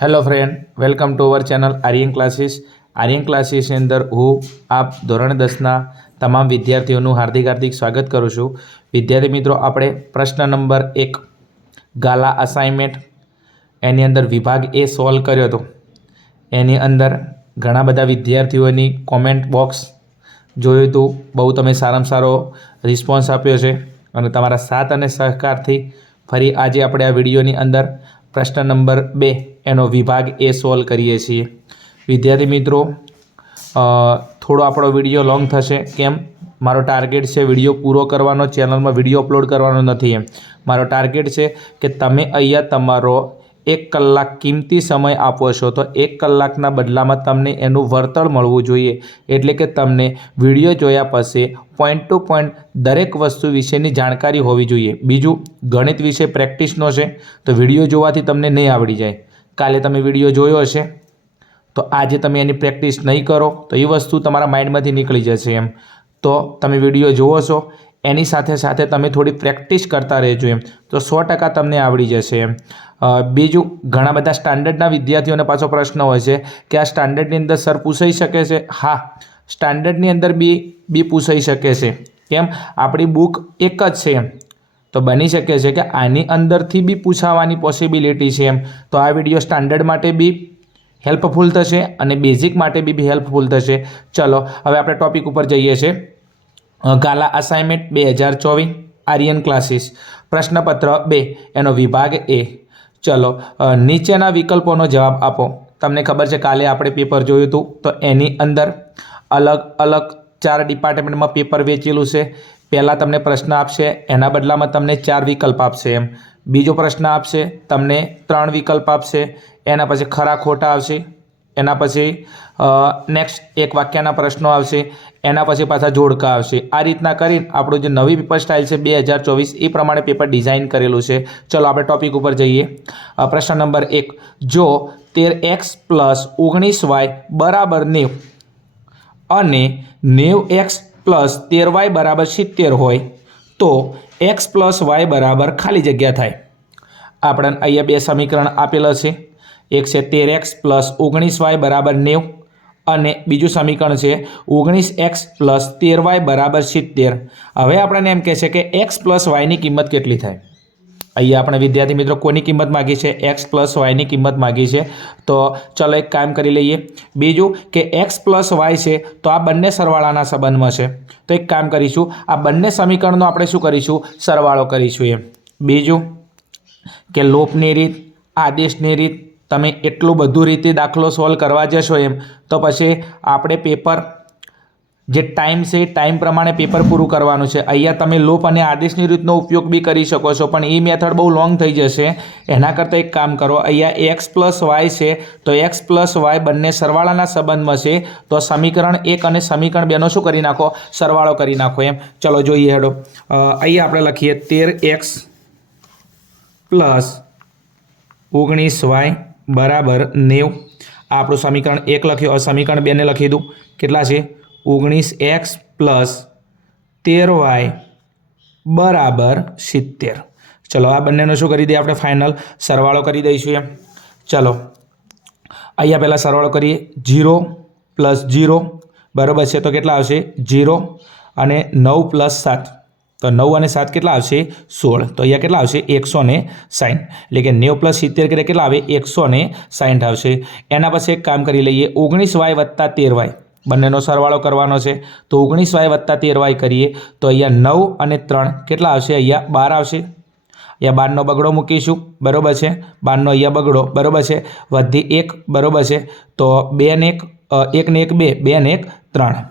Hello friend, welcome to our channel Aryan क्लाસીસની અંદર હું આપ ધોરણ 10ના તમામ વિદ્યાર્થીઓનું હાર્દિક સ્વાગત કરું છું। વિદ્યાર્થી મિત્રો, આપણે પ્રશ્ન નંબર 1 ગાલા અસાઇનમેન્ટ એની અંદર વિભાગ એ સોલ્વ કર્યો હતો। એની અંદર ઘણા બધા વિદ્યાર્થીઓની કોમેન્ટ બોક્સ જોયું હતું, બહુ તમે સારામાં સારો રિસ્પોન્સ આપ્યો છે અને તમારા સાથ અને સહકારથી ફરી આજે આપણે આ વિડીયોની અંદર પ્રશ્ન નંબર 2 એનો વિભાગ એ સોલ્વ કરીએ છીએ। વિદ્યાર્થી મિત્રો, થોડો આપણો વિડીયો લોંગ થશે, કેમ? મારો ટાર્ગેટ છે વિડીયો પૂરો કરવાનો, ચેનલમાં વિડીયો અપલોડ કરવાનો નથી। એમ મારો ટાર્ગેટ છે કે તમે અહીંયા તમારો 1 કલાક કિંમતી સમય આપો છો, તો 1 કલાકના બદલામાં તમને એનું વળતર મળવું જોઈએ। એટલે કે તમને વિડીયો જોયા પછી પોઈન્ટ ટુ પોઈન્ટ દરેક વસ્તુ વિશેની જાણકારી હોવી જોઈએ। બીજું, ગણિત વિશે પ્રેક્ટિસનો છે, તો વિડીયો જોવાથી તમને નહીં આવડી જાય। કાલે તમે વિડીયો જોયો હશે તો આજે તમે એની પ્રેક્ટિસ નહીં કરો તો એ વસ્તુ તમારા માઇન્ડમાંથી નીકળી જશે। એમ તો તમે વિડીયો જુઓ છો, એની સાથે સાથે તમે થોડી પ્રેક્ટિસ કરતા રહેજો, એમ તો 100% તમને આવડી જશે। એમ બીજું, ઘણા બધા સ્ટાન્ડર્ડના વિદ્યાર્થીઓને પાછો પ્રશ્ન હોય છે કે આ સ્ટાન્ડર્ડની અંદર સર પૂછાઈ શકે છે? હા, સ્ટાન્ડર્ડની અંદર બી પૂછાઈ શકે છે। કેમ? આપણી બુક એક જ છે, એમ તો બની શકે છે કે આની અંદરથી બી પૂછાવાની પોસિબિલિટી છે। એમ તો આ વિડીયો સ્ટાન્ડર્ડ માટે બી હેલ્પફુલ થશે અને બેઝિક માટે બી હેલ્પફુલ થશે। ચલો હવે આપણે ટોપિક ઉપર જઈએ છીએ। ગાલા અસાઇનમેન્ટ 2024 આર્યન ક્લાસીસ પ્રશ્નપત્ર 2 એનો વિભાગ એ। ચલો, નીચેના વિકલ્પોનો જવાબ આપો। તમને ખબર છે કાલે આપણે પેપર જોયું હતું, તો એની અંદર અલગ અલગ 4 ડિપાર્ટમેન્ટમાં પેપર વેચેલું છે। પહેલાં તમને પ્રશ્ન આપશે, એના બદલામાં તમને 4 વિકલ્પ આપશે। એમ બીજો પ્રશ્ન આપશે, તમને 3 વિકલ્પ આપશે, એના પછી ખરા ખોટા આવશે, એના પછી નેક્સ્ટ એક વાક્યના પ્રશ્નો આવશે, એના પછી પાછા જોડકા આવશે। આ રીતના કરીને આપણું જે નવી પેપર સ્ટાઇલ છે 2024 એ પ્રમાણે પેપર ડિઝાઇન કરેલું છે। ચલો આપણે ટોપિક ઉપર જઈએ। પ્રશ્ન નંબર 1, જો 13x + 19y = 90 અને 90x + 13y = 70 હોય તો x + y બરાબર ખાલી જગ્યા થાય। આપણને અહીંયા 2 સમીકરણ આપેલા છે। એક છે 13x + 19y = 90 અને બીજું સમીકરણ છે 19x + 13y = 70। હવે આપણને એમ કહે છે કે x + yની કિંમત કેટલી થાય। અહીંયા આપણે વિદ્યાર્થી મિત્રો કોની કિંમત માગી છે? x + yની કિંમત માગી છે। તો ચલો એક કામ કરી લઈએ। બીજું કે x + y છે તો આ બંને સરવાળાના સંબંધમાં છે, તો એક કામ કરીશું, આ બંને સમીકરણનો આપણે શું કરીશું? સરવાળો કરીશું। એમ બીજું કે લોપની રીત, આદેશની રીત, તમે એટલું બધું રીતે દાખલો સોલ્વ કરવા જશો એમ તો પછી આપણે પેપર જે ટાઈમ છે એ ટાઈમ પ્રમાણે પેપર પૂરું કરવાનું છે। અહીંયા તમે લોપ અને આદેશની રીતનો ઉપયોગ બી કરી શકો છો, પણ એ મેથડ બહુ લોંગ થઈ જશે। એના કરતાં એક કામ કરો, અહીંયા x + y છે તો x + y બંને સરવાળાના સંબંધમાં છે, તો સમીકરણ 1 અને સમીકરણ 2નો શું કરી નાખો? સરવાળો કરી નાખો। એમ ચલો જોઈએ હેડો। અહીંયા આપણે લખીએ 13x + 19y = 90। આ આપણું સમીકરણ 1 લખ્યું। હવે સમીકરણ 2ને લખી દઉં, કેટલા છે? 19x + 13y = 70। ચલો આ બંનેનો શું કરી દઈએ આપણે? ફાઇનલ સરવાળો કરી દઈશું। એમ ચલો અહીંયા પહેલાં સરવાળો કરીએ। 0 + 0 બરાબર છે, તો કેટલા આવશે? 0 અને 9 + 7, તો 9 અને 7 કેટલા આવશે? 16। તો અહીંયા કેટલા આવશે? 160। એટલે કે 90 + 70 કરે કેટલા આવે? 160 આવશે। એના પછી એક કામ કરી લઈએ, 19y + 13y બંનેનો સરવાળો કરવાનો છે, તો 19y + 13y કરીએ તો અહીંયા 9 અને 3 કેટલા આવશે? અહીંયા 12 આવશે। અહીંયા 12નો બગડો મૂકીશું, બરાબર છે, 12નો અહીંયા બગડો, બરાબર છે, વધી 1, બરાબર છે, તો 2 ને 1 ને 1 2, 2 ને 1 3,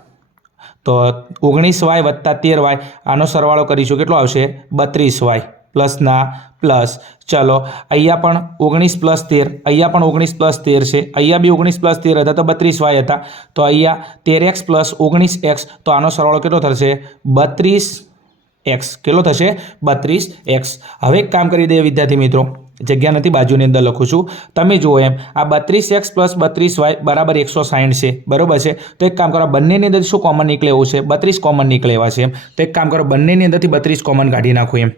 તો 19y + 13y આનો સરવાળો કરીશું, કેટલો આવશે? 32y પ્લસના plus. ચલો અહીંયા પણ 19 + 13, અહીંયા પણ 19 + 13 છે, અહીંયા બી 19 + 13 હતા તો 32y હતા, તો અહીંયા 13x + 19x, તો આનો સરવાળો કેટલો થશે? 32x। કેટલો થશે? 32x। હવે એક કામ કરી દઈએ વિદ્યાર્થી મિત્રો, જગ્યા નથી બાજુની અંદર લખું છું, તમે જુઓ એમ આ 32x + 32y = 160 છે, બરાબર છે, તો એક કામ કરો, બંનેની અંદર શું કોમન નીકળે એવું છે? 32 કોમન નીકળે એવા છે। એમ તો એક કામ કરો, બંનેની અંદરથી 32 કોમન કાઢી નાખો। એમ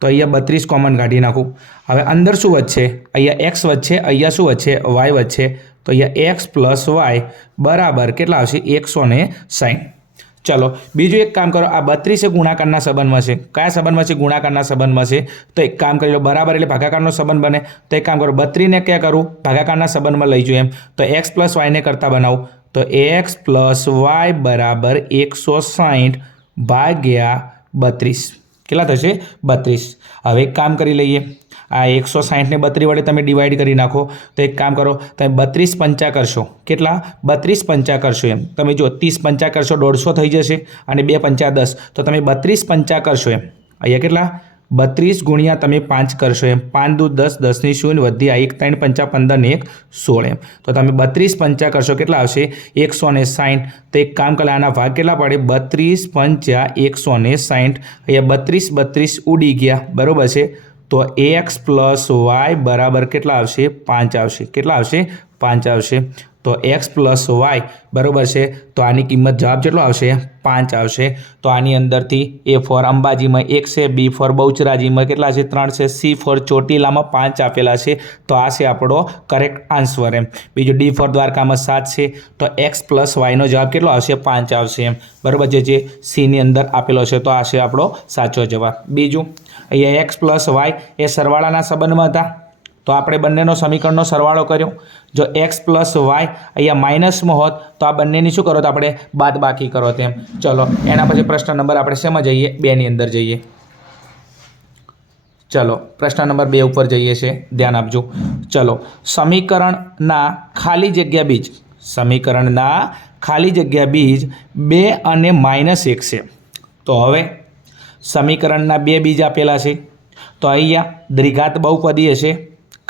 તો અહીંયા 32 કોમન કાઢી નાખું. હવે અંદર શું વધશે? અહીંયા એક્સ વધશે, અહીંયા શું વધશે? વાય વધશે. તો અહીંયા એક્સ પ્લસ વાય બરાબર કેટલા આવશે? 160. ચલો બીજું એક કામ કરો, આ 32 ગુણાકારના સંબંધમાં છે. કયા સંબંધમાં છે? ગુણાકારના સંબંધમાં છે. તો એક કામ કરી લો, બરાબર એટલે ભાગાકારનો સંબંધ બને. તો એક કામ કરો, 32 ને ક્યાં કરું? ભાગાકારના સંબંધમાં લઈ જાઉં એમ. તો એક્સ પ્લસ વાયને કરતા બનાવું. તો એક્સ પ્લસ વાય બરાબર 160 ભાગ્યા 32. કેટલા થશે? 32. હવે એક કામ કરી લઈએ, આ 160 ને 32 વડે તમે ડિવાઈડ કરી નાખો. તો એક કામ કરો, તમે 32 પંચા કરશો. કેટલા? 32 પંચા કરશો એમ. તમે જો 30 પંચા કરશો 150 થઈ જશે, અને 2 પંચા 10. તો તમે 32 પંચા કરશો એમ. અહીંયા કેટલા? 32 ગુણ્યા તમે 5 કરશો એમ. 5 દૂ 10, 10 ની 0 વધી, આ 1 3 પંચા 15 ને 1 16 એમ. તો તમે 32 પંચા કરશો, કેટલા આવશે? 160. તો એક કામ કરે, આના ભાગ કેટલા પડે? 32 પંચા 160. અહીંયા 32 ઉડી ગયા, બરાબર છે. તો એક્સ પ્લસ વાય બરાબર કેટલા આવશે? 5 આવશે. કેટલા આવશે? 5 આવશે. તો એક્સ પ્લસ વાય બરાબર છે. તો આની કિંમત જવાબ કેટલો આવશે? 5 આવશે. તો આની અંદરથી એ ફોર અંબાજીમાં 1 છે, બી ફોર બહુચરાજીમાં કેટલા છે? 3 છે, સી ફોર ચોટીલામાં 5 આપેલા છે. તો આ છે આપણો કરેક્ટ આન્સર એમ. બીજું ડી ફોર દ્વારકામાં 7 છે. તો એક્સ પ્લસ વાયનો જવાબ કેટલો આવશે? 5 આવશે એમ. બરાબર, જે સીની અંદર આપેલો છે. તો આ છે આપણો સાચો જવાબ. બીજું અહીંયા એક્સ પ્લસ વાય એ સરવાળાના સંબંધમાં હતા. તો આપણે બંનેનો સમીકરણનો સરવાળો કર્યો. જો એક્સ પ્લસ વાય અહીંયા માઇનસમાં હોત તો આ બંનેની શું કરો? તો આપણે બાદ બાકી કરો તેમ. ચલો એના પછી પ્રશ્ન નંબર આપણે શેમાં જઈએ? 2 ની અંદર જઈએ. ચલો પ્રશ્ન નંબર 2 ઉપર જઈએ છે, ધ્યાન આપજો. ચલો સમીકરણના ખાલી જગ્યા બીજ, સમીકરણના ખાલી જગ્યા બીજ 2 અને -1 છે. તો હવે સમીકરણના 2 બીજ આપેલા છે. તો અહીંયા દ્વિઘાત બહુપદી હશે,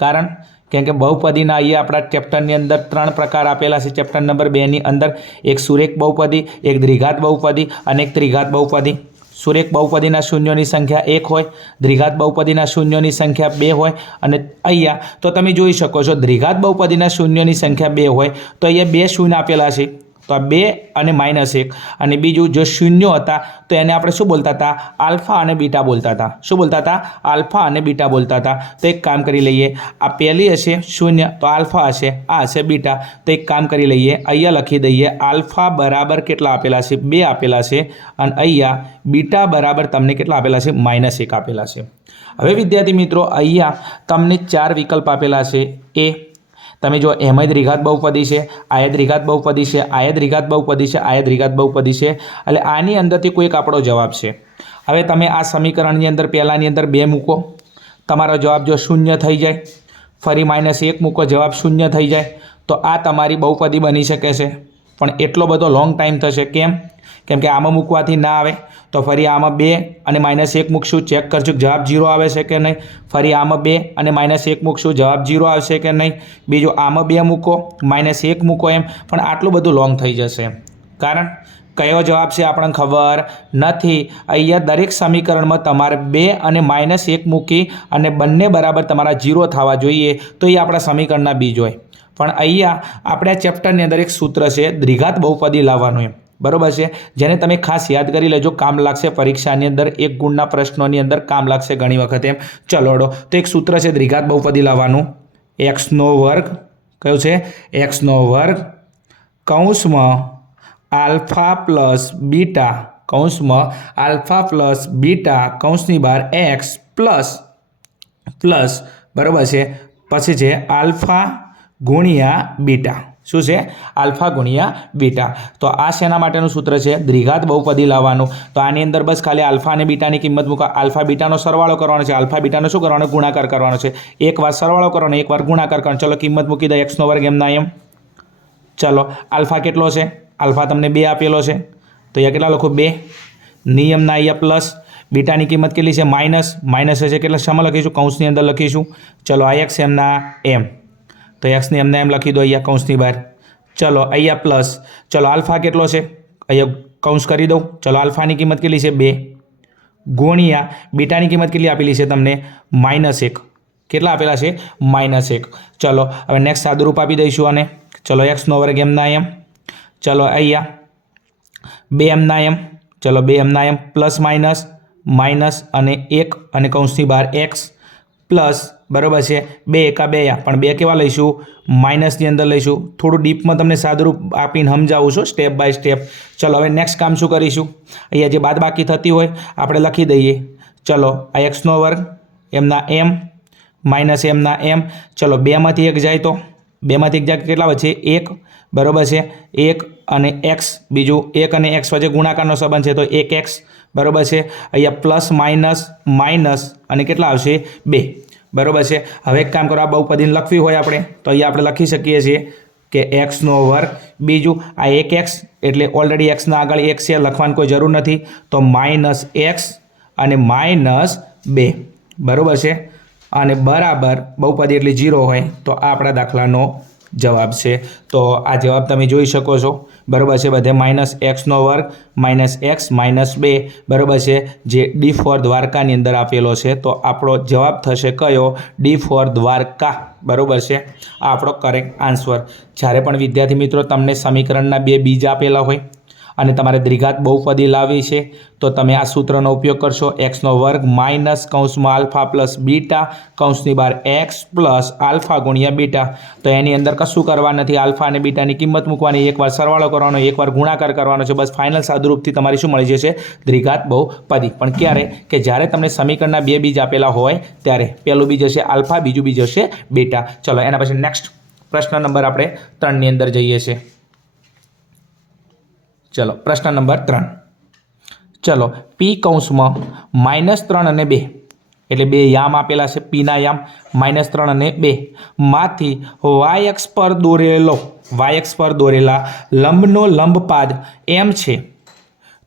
કારણ કેમ કે બહુપદીના અહીંયા આપણા ચેપ્ટરની અંદર 3 પ્રકાર આપેલા છે. ચેપ્ટર નંબર 2 ની અંદર એક સુરેખ બહુપદી, એક દ્વિઘાત બહુપદી અને એક ત્રિઘાત બહુપદી. સુરેખ બહુપદીના શૂન્યોની સંખ્યા 1 હોય, દ્વિઘાત બહુપદીના શૂન્યોની સંખ્યા 2 હોય. અને અહીંયા તો તમે જોઈ શકો છો, દ્વિઘાત બહુપદીના શૂન્યોની સંખ્યા 2 હોય તો અહીંયા 2 શૂન્ય આપેલા છે. તો આ 2 અને -1. અને બીજું જો શૂન્યો હતા તો એને આપણે શું બોલતા હતા? આલ્ફા અને બીટા બોલતા હતા. શું બોલતા હતા? આલ્ફા અને બીટા બોલતા હતા. તો એક કામ કરી લઈએ, આ પહેલી હશે શૂન્ય તો આલ્ફા હશે, આ હશે બીટા. તો એક કામ કરી લઈએ, અહીંયા લખી દઈએ આલ્ફા બરાબર કેટલા આપેલા છે? 2 આપેલા છે. અને અહીંયા બીટા બરાબર તમને કેટલા આપેલા છે? -1 આપેલા છે. હવે વિદ્યાર્થી મિત્રો અહીંયા તમને 4 વિકલ્પ આપેલા છે. એ તમે જો એમાં દ્વિઘાત બહુપદી છે, આયા દ્વિઘાત બહુપદી છે, આયા દ્વિઘાત બહુપદી છે, આયા દ્વિઘાત બહુપદી છે. એટલે આની અંદરથી કોઈ એક આપણો જવાબ છે. હવે તમે આ સમીકરણની અંદર પહેલાની અંદર 2 મૂકો, તમારો જવાબ જો 0 થઈ જાય. ફરી -1 મૂકો, જવાબ 0 થઈ જાય. તો આ તમારી બહુપદી બની શકે છે. પણ એટલો બધો લોંગ ટાઈમ થશે. કેમ કે આમાં મૂકવાથી ના આવે. તો ફરી આમાં 2 અને -1 મૂકશું, ચેક કરશું જવાબ 0 આવે છે કે નહીં. ફરી આમાં 2 અને -1 મૂકશું, જવાબ 0 આવશે કે નહીં. બીજું આમાં 2 મૂકો, -1 મૂકો એમ. પણ આટલું બધું લોંગ થઈ જશે. કારણ કયો જવાબ છે આપણને ખબર નથી. અહીંયા દરેક સમીકરણમાં તમારે 2 અને -1 મૂકી અને બંને બરાબર તમારા 0 થવા જોઈએ. તો એ આપણા સમીકરણના બીજ હોય. પણ અહીંયા આપણે આ ચેપ્ટરની અંદર એક સૂત્ર છે, દ્વિઘાત બહુપદી લાવવાનું એમ. બરાબર છે, જેને તમે ખાસ યાદ કરી લેજો, કામ લાગશે પરીક્ષાની અંદર. 1 ગુણના પ્રશ્નોની અંદર કામ લાગશે ઘણી વખત એમ. ચલોડો તો એક સૂત્ર છે દ્વિઘાત બહુપદી લાવવાનું. એક્સનો વર્ગ કયું છે? એક્સનો વર્ગ કૌંસમાં આલ્ફા પ્લસ બીટા, કૌંસમાં આલ્ફા પ્લસ બીટા કૌંસની બહાર એક્સ પ્લસ બરાબર છે. પછી છે આલ્ફા ગુણ્યા બીટા. શું છે? આલ્ફા ગુણ્યા બીટા. તો આ શેના માટેનું સૂત્ર છે? દ્વિઘાત બહુપદી લાવવાનું. તો આની અંદર બસ ખાલી આલ્ફા અને બીટાની કિંમત મૂકો. આલ્ફા બીટાનો સરવાળો કરવાનો છે. આલ્ફા બીટાનો શું કરવાનો? ગુણાકાર કરવાનો છે. એકવાર સરવાળો કરવાનો, એકવાર ગુણાકાર કરવાનો. ચલો કિંમત મૂકી દો. એક્સનો વર્ગ એમના એમ. ચલો આલ્ફા કેટલો છે? આલ્ફા તમને 2 આપેલો છે. તો અહીંયા કેટલા લખો? 2. નિયમના અહીંયા પ્લસ. બીટાની કિંમત કેટલી છે? માઇનસ હશે. કેટલા શેમાં લખીશું? કૌંસની અંદર લખીશું. ચલો આ એક્સ એમના એમ. તો એક્સને એમને એમ લખી દો અહીંયા કૌંસની બહાર. ચલો અહીંયા પ્લસ. ચલો આલ્ફા કેટલો છે? અહીંયા કૌંસ કરી દઉં. ચલો આલ્ફાની કિંમત કેટલી છે? 2 ગુણ્યા બીટાની કિંમત કેટલી આપેલી છે તમને? -1. કેટલા આપેલા છે? -1. ચલો હવે નેક્સ્ટ સાદુરૂપ આપી દઈશું આને. ચલો એક્સનો વર્ગ એમના એમ. ચલો અહીંયા 2 એમના એમ. ચલો 2 એમના એમ પ્લસ માઇનસ અને 1 અને કૌંસની બહાર એક્સ પ્લસ બરાબર છે 2 એકા 2 પણ 2 કેવા લઈશું માઇનસની અંદર લઈશું. થોડું ડીપમાં તમને સાદુરૂપ આપીને સમજાવું છું સ્ટેપ બાય સ્ટેપ. ચલો હવે નેક્સ્ટ કામ શું કરીશું, અહીંયા જે બાદબાકી થતી હોય આપણે લખી દઈએ. ચલો આ એક્સનો વર્ગ એમના એમ માઇનસ એમના એમ. ચલો 2માંથી 1 જાય તો 2માંથી 1 જાય કેટલા વચ્ચે 1 બરાબર છે 1 અને એક્સ, બીજું 1 અને એક્સ વચ્ચે ગુણાકારનો સંબંધ છે તો 1x બરાબર છે. અહીંયા પ્લસ માઇનસ માઇનસ અને કેટલા આવશે 2 બરાબર છે. હવે એક કામ કરો, આ બહુપદીને લખવી હોય આપણે તો અહીંયા આપણે લખી શકીએ છીએ કે એક્સનો વર્ગ, બીજું આ 1x એટલે ઓલરેડી એક્સના આગળ 1 છે, લખવાની કોઈ જરૂર નથી તો માઇનસ એક્સ અને માઇનસ 2 બરાબર છે. અને બરાબર બહુપદી એટલે 0 હોય તો આ આપણા દાખલાનો જવાબ છે. તો આ જવાબ તમે જોઈ શકો છો બરાબર છે. બધે માઇનસ એક્સનો વર્ગ માઇનસ એક્સ માઇનસ 2 બરાબર છે, જે ડી ફોર દ્વારકાની અંદર આપેલો છે. તો આપણો જવાબ થશે કયો, ડી ફોર દ્વારકા બરાબર છે. આ આપણો કરેક્ટ આન્સર. જ્યારે પણ વિદ્યાર્થી મિત્રો તમને સમીકરણના 2 બીજ આપેલા હોય અને તમારે દ્વિઘાત બહુપદી લાવવી છે તો તમે આ સૂત્રનો ઉપયોગ કરશો. એક્સનો વર્ગ માઇનસ કૌંસમાં આલ્ફા પ્લસ બીટા કૌંસની બહાર એક્સ પ્લસ આલ્ફા ગુણ્યા બીટા. તો એની અંદર કશું કરવા નથી, આલ્ફા અને બીટાની કિંમત મૂકવાની, એકવાર સરવાળો કરવાનો, એકવાર ગુણાકાર કરવાનો છે. બસ ફાઇનલ સાદુરૂપથી તમારી શું મળી જશે, દ્વિઘાત બહુપદી. પણ ક્યારે કે જ્યારે તમને સમીકરણના 2 બીજ આપેલા હોય ત્યારે. પહેલું બીજ હશે આલ્ફા, બીજું બીજ હશે બીટા. ચલો એના પછી નેક્સ્ટ પ્રશ્ન નંબર આપણે 3ની અંદર જઈએ છીએ. ચલો પ્રશ્ન નંબર 3. ચલો પી કૌંસમાં -3 અને 2 એટલે 2 યામ આપેલા છે, પીના યામ -3 અને 2 માંથી વાય અક્ષ પર દોરેલા લંબનો લંબપાદ એમ છે.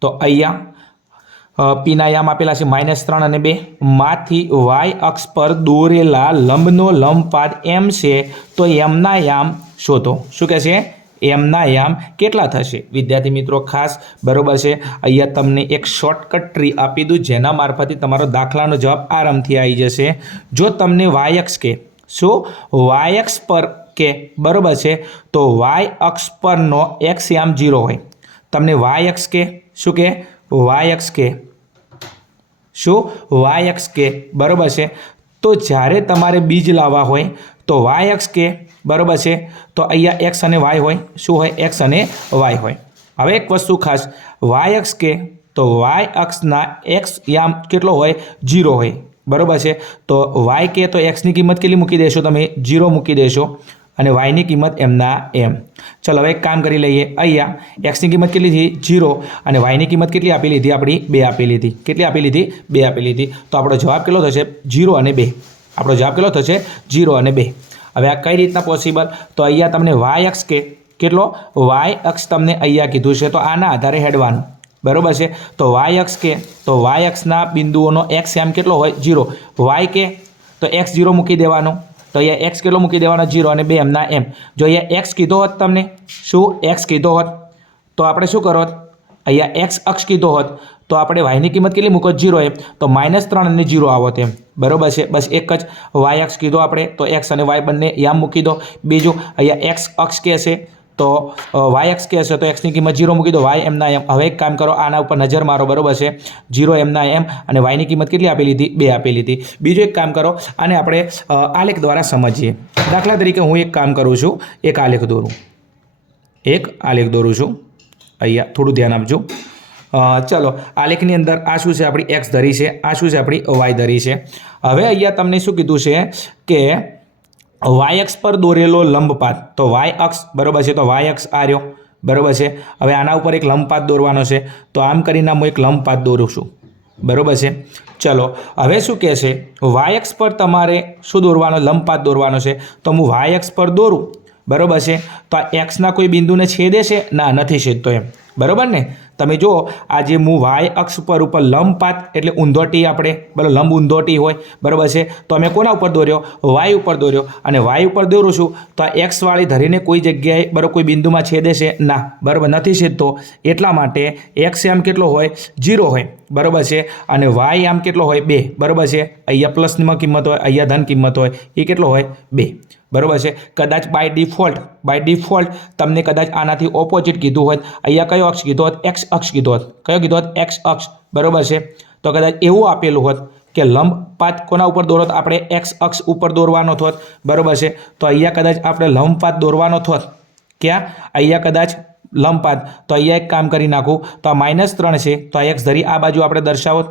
તો અહીંયા પીના યામ આપેલા છે -3 અને 2 માંથી વાય અક્ષ પર દોરેલા લંબનો લંબપાદ એમ છે. તો એમના યામ શોધો. શું કહે છે, એમના યામ કેટલા થશે. વિદ્યાર્થી મિત્રો ખાસ બરાબર છે, અહીંયા તમને એક શોર્ટકટ ટ્રી આપી દઉં જેના મારફતે તમારો દાખલાનો જવાબ આરામથી આવી જશે. જો તમને વાય અક્ષ કે શું વાય અક્ષ પર કે બરાબર છે તો વાય અક્ષ પરનો એક્સ યામ 0 હોય. તમને વાય અક્ષ કે શું કે વાય અક્ષ કે શું વાય અક્ષ કે બરાબર છે. તો જ્યારે તમારે બીજ લાવવા હોય તો વાય અક્ષ કે બરાબર છે તો અહીંયા એક્સ અને વાય હોય. શું હોય, એક્સ અને વાય હોય. હવે એક વસ્તુ ખાસ, વાય અક્ષ કે તો વાય અક્ષના એક્સ યામ કેટલો હોય 0 હોય બરાબર છે. તો વાય કે તો એક્સની કિંમત કેટલી મૂકી દેશો તમે 0 મૂકી દેશો અને વાયની કિંમત એમના એમ. ચલો હવે એક કામ કરી લઈએ. અહીંયા એક્સની કિંમત કેટલી હતી 0 અને વાયની કિંમત કેટલી આપી લીધી આપણી 2 આપી લીધી. કેટલી આપી લીધી 2 આપી લીધી. તો આપણો જવાબ કેટલો થશે 0 અને 2. આપણો જવાબ કેટલો થશે 0 અને 2. હવે આ કઈ રીતના પોસિબલ, તો અહીંયા તમને વાય અક્ષ કે કેટલો વાય અક્ષ તમને અહીંયા કીધું છે તો આના આધારે હેડવાનું બરાબર છે. તો વાય અક્ષ કે તો વાય અક્ષના બિંદુઓનો એક્સ યામ કેટલો હોય 0. વાય કે તો એક્સ 0 મૂકી દેવાનો, તો અહીંયા એક્સ કેટલો મૂકી દેવાનો 0 અને 2 એમના એમ. જો અહીંયા એક્સ કીધો હોત તમને, શું એક્સ કીધો હોત તો આપણે શું કરો, અહીંયા એક્સ અક્ષ કીધો હોત તો આપણે વાયની કિંમત કેટલી મૂકો 0 એમ, તો -3 અને 0 આવત એમ બરાબર છે. બસ એક જ વાય અક્ષ કીધો આપણે તો એક્સ અને વાય બંને યામ મૂકી દો. બીજું અહીંયા એક્સ અક્ષ કે છે તો વાય અક્ષ કે છે તો એક્સની કિંમત 0 મૂકી દો, વાય એમના એમ. હવે એક કામ કરો, આના ઉપર નજર મારો બરાબર છે, 0 એમના એમ અને વાયની કિંમત કેટલી આપી લીધી 2 આપી લીધી. બીજું એક કામ કરો, આને આપણે આલેખ દ્વારા સમજીએ. દાખલા તરીકે હું એક કામ કરું છું, એક આલેખ દોરું છું. અહીંયા થોડું ધ્યાન આપજો. ચલો આલેખની અંદર આ શું છે આપણી એક્સ ધરી છે, આ શું છે આપણી વાય ધરી છે. હવે અહીંયા તમને શું કીધું છે કે વાય અક્ષ પર દોરેલો લંબપાદ, તો વાય અક્ષ બરાબર છે તો વાય અક્ષ આ રહ્યો બરાબર છે. હવે આના ઉપર એક લંબપાદ દોરવાનો છે તો આમ કરીને હું એક લંબપાદ દોરું છું બરાબર છે. ચલો હવે શું કહે છે, વાય અક્ષ પર તમારે શું દોરવાનો, લંબપાદ દોરવાનો છે. તો હું વાય અક્ષ પર દોરું બરાબર છે તો આ એક્સના કોઈ બિંદુને છેદે છે ના, નથી છેદતો એમ બરાબર ને. તમે જુઓ આજે હું વાય અક્ષ ઉપર લંબપાદ એટલે ઊંધોટી આપણે બરાબર લંબ ઊંધોટી હોય બરાબર છે તો અમે કોના ઉપર દોર્યો, વાય ઉપર દોર્યો અને વાય ઉપર દોરું છું તો આ એક્સ વાળી ધરીને કોઈ જગ્યાએ બરાબર કોઈ બિંદુમાં છેદે છે ના, બરાબર નથી છેદતો. એટલા માટે એક્સ આમ કેટલો હોય 0 હોય બરાબર છે અને વાય આમ કેટલો હોય 2 બરાબર છે. અહીંયા પ્લસની કિંમત હોય, અહીંયા ધન કિંમત હોય, એ કેટલો હોય 2 બરાબર છે. કદાચ બાય ડિફોલ્ટ તમને કદાચ આનાથી ઓપોઝિટ કીધું હોત, અહીંયા કયો અક્ષ કીધો હોત, એક્સ અક્ષ કીધો હોત. કયો કીધો હોત, એક્સ અક્ષ બરાબર છે. તો કદાચ એવું આપેલું હોત કે લંબ પાથ કોના ઉપર દોરો તો આપણે એક્સ અક્ષ ઉપર દોરવાનો થોત, બરાબર છે. તો અહીંયા કદાચ આપણે લંબ પાથ દોરવાનો થોત, ક્યાં અહીંયા કદાચ લંબ પાથ, તો અહીંયા એક કામ કરી નાખું, તો આ -3 છે તો આ એક્સ ધરી આ બાજુ આપણે દર્શાવો,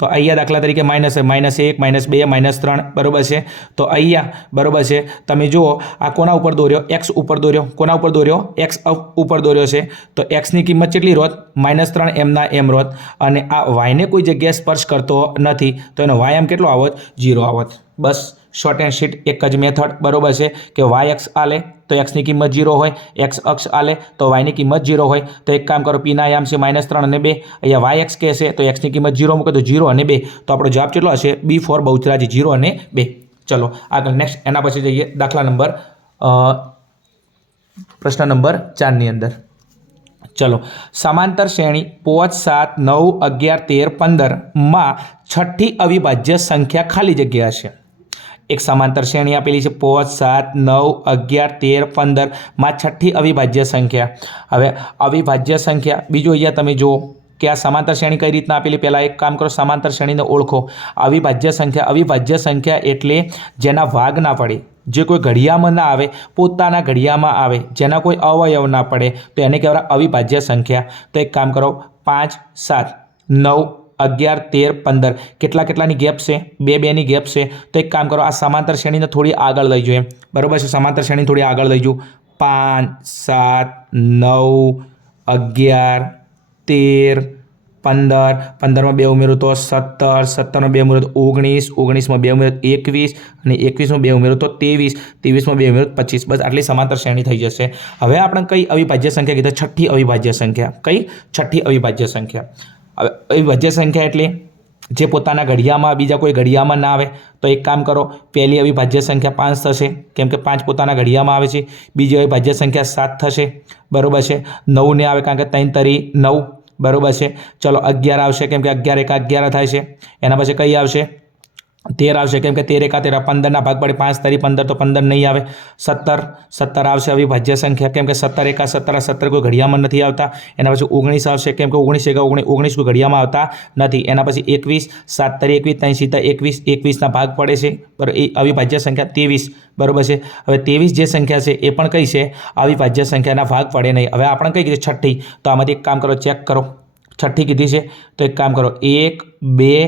તો અહીંયા દાખલા તરીકે -1 -2 -3 બરાબર છે. તો અહીંયા બરાબર છે તમે જુઓ આ કોના ઉપર દોર્યો, એક્સ ઉપર દોર્યો, કોના ઉપર દોર્યો, એક્સ ઉપર દોર્યો છે. તો એક્સની કિંમત કેટલી રોત, -3 એમના એમ રોત, અને આ વાયને કોઈ જગ્યાએ સ્પર્શ કરતો નથી તો એનો વાય આમ કેટલો આવત, 0 આવત. બસ શોર્ટ એન્ડ સ્વીટ એક જ મેથડ, બરાબર છે કે વાય અક્ષ આલે તો એક્સની કિંમત 0 હોય, એક્સ અક્ષ આલે તો વાયની કિંમત 0 હોય. તો એક કામ કરો, પીના આયામ છે -3 અને 2, અહીંયા વાય એક્સ કહેશે તો એક્સની કિંમત 0 મૂકે તો 0 અને 2, તો આપણો જવાબ કેટલો હશે, બી ફોર બહુચરાજી 0 અને 2. ચલો આગળ નેક્સ્ટ, એના પછી જઈએ દાખલા નંબર પ્રશ્ન નંબર 4 ની અંદર. ચલો, સમાંતર શ્રેણી 5, 7, 9, 11, 13, 15 માં છઠ્ઠી અવિભાજ્ય સંખ્યા ખાલી જગ્યા હશે. એક સમાંતર શ્રેણી આપેલી છે 5, 7, 9, 11, 13, 15 માં છઠ્ઠી અવિભાજ્ય સંખ્યા. હવે અવિભાજ્ય સંખ્યા બીજું અહીંયા તમે જુઓ કે આ સમાંતર શ્રેણી કઈ રીતના આપેલી, પહેલાં એક કામ કરો, સમાંતર શ્રેણીને ઓળખો. અવિભાજ્ય સંખ્યા એટલે જેના ભાગ ના પડે, જે કોઈ ઘડિયામાં ના આવે, પોતાના ઘડિયામાં આવે, જેના કોઈ અવયવ ના પડે, તો એને કહેવાય અવિભાજ્ય સંખ્યા. તો એક કામ કરો, 5, 7, 9, 11, 13, 15 કેટલાની ગેપ છે, 2 ની ગેપ છે. તો એક કામ કરો, આ સમાંતર શ્રેણીને થોડી આગળ લઈ જઈએ, બરાબર છે, સમાંતર શ્રેણી થોડી આગળ લઈ જવું. 5, 7, 9, 11, 13, 15, 15માં 2 ઉમેરો તો 17, 17માં 2 ઉમેરો તો 19, 19માં 2 ઉમેરો 21 અને 21માં 2 ઉમેરો તો 23, 23માં 2 ઉમેરો 25. બસ આટલી સમાંતર શ્રેણી થઈ જશે. હવે આપણે કઈ અવિભાજ્ય સંખ્યા કીધું, છઠ્ઠી અવિભાજ્ય સંખ્યા. કઈ છઠ્ઠી અવિભાજ્ય સંખ્યા? હવે અવિભાજ્ય સંખ્યા એટલે જે પોતાના ઘડિયામાં બીજા કોઈ ઘડિયામાં ના આવે. તો એક કામ કરો, પહેલી અવિભાજ્ય સંખ્યા 5 થશે કેમ કે 5 પોતાના ઘડિયામાં આવે છે. બીજી અવિભાજ્ય સંખ્યા 7 થશે, બરાબર છે. 9 ને આવે કારણ કે 3 તરી 9, બરાબર છે. ચલો 11 આવશે કેમ કે 11 એકા 11 થાય છે. એના પછી કઈ આવશે, 13 આવશે કેમ કે 13 એકા 13, 15 ભાગ પડે 5 તરી 15 તો 15 નહીં આવે. 17 આવશે અવિભાજ્ય સંખ્યા કેમ કે 17 એકા 17, 17 કોઈ ઘડિયામાં નથી આવતા. એના પછી 19 આવશે કેમ કે 19 એકા 19 કોઈ ઘડિયામાં આવતા નથી. એના પછી 21, 7 તરી 21, 3 સીતા 21, 21ના ભાગ પડે છે, બરાબર. એ અવિભાજ્ય સંખ્યા 23, બરાબર છે. હવે 23 જે સંખ્યા છે એ પણ કઈ છે, અવિભાજ્ય સંખ્યાના ભાગ પડે નહીં. હવે આપણે કઈ કીધી, છઠ્ઠી. તો આમાંથી એક કામ કરો, ચેક કરો, છઠ્ઠી કીધી છે તો એક કામ કરો, 1, 2,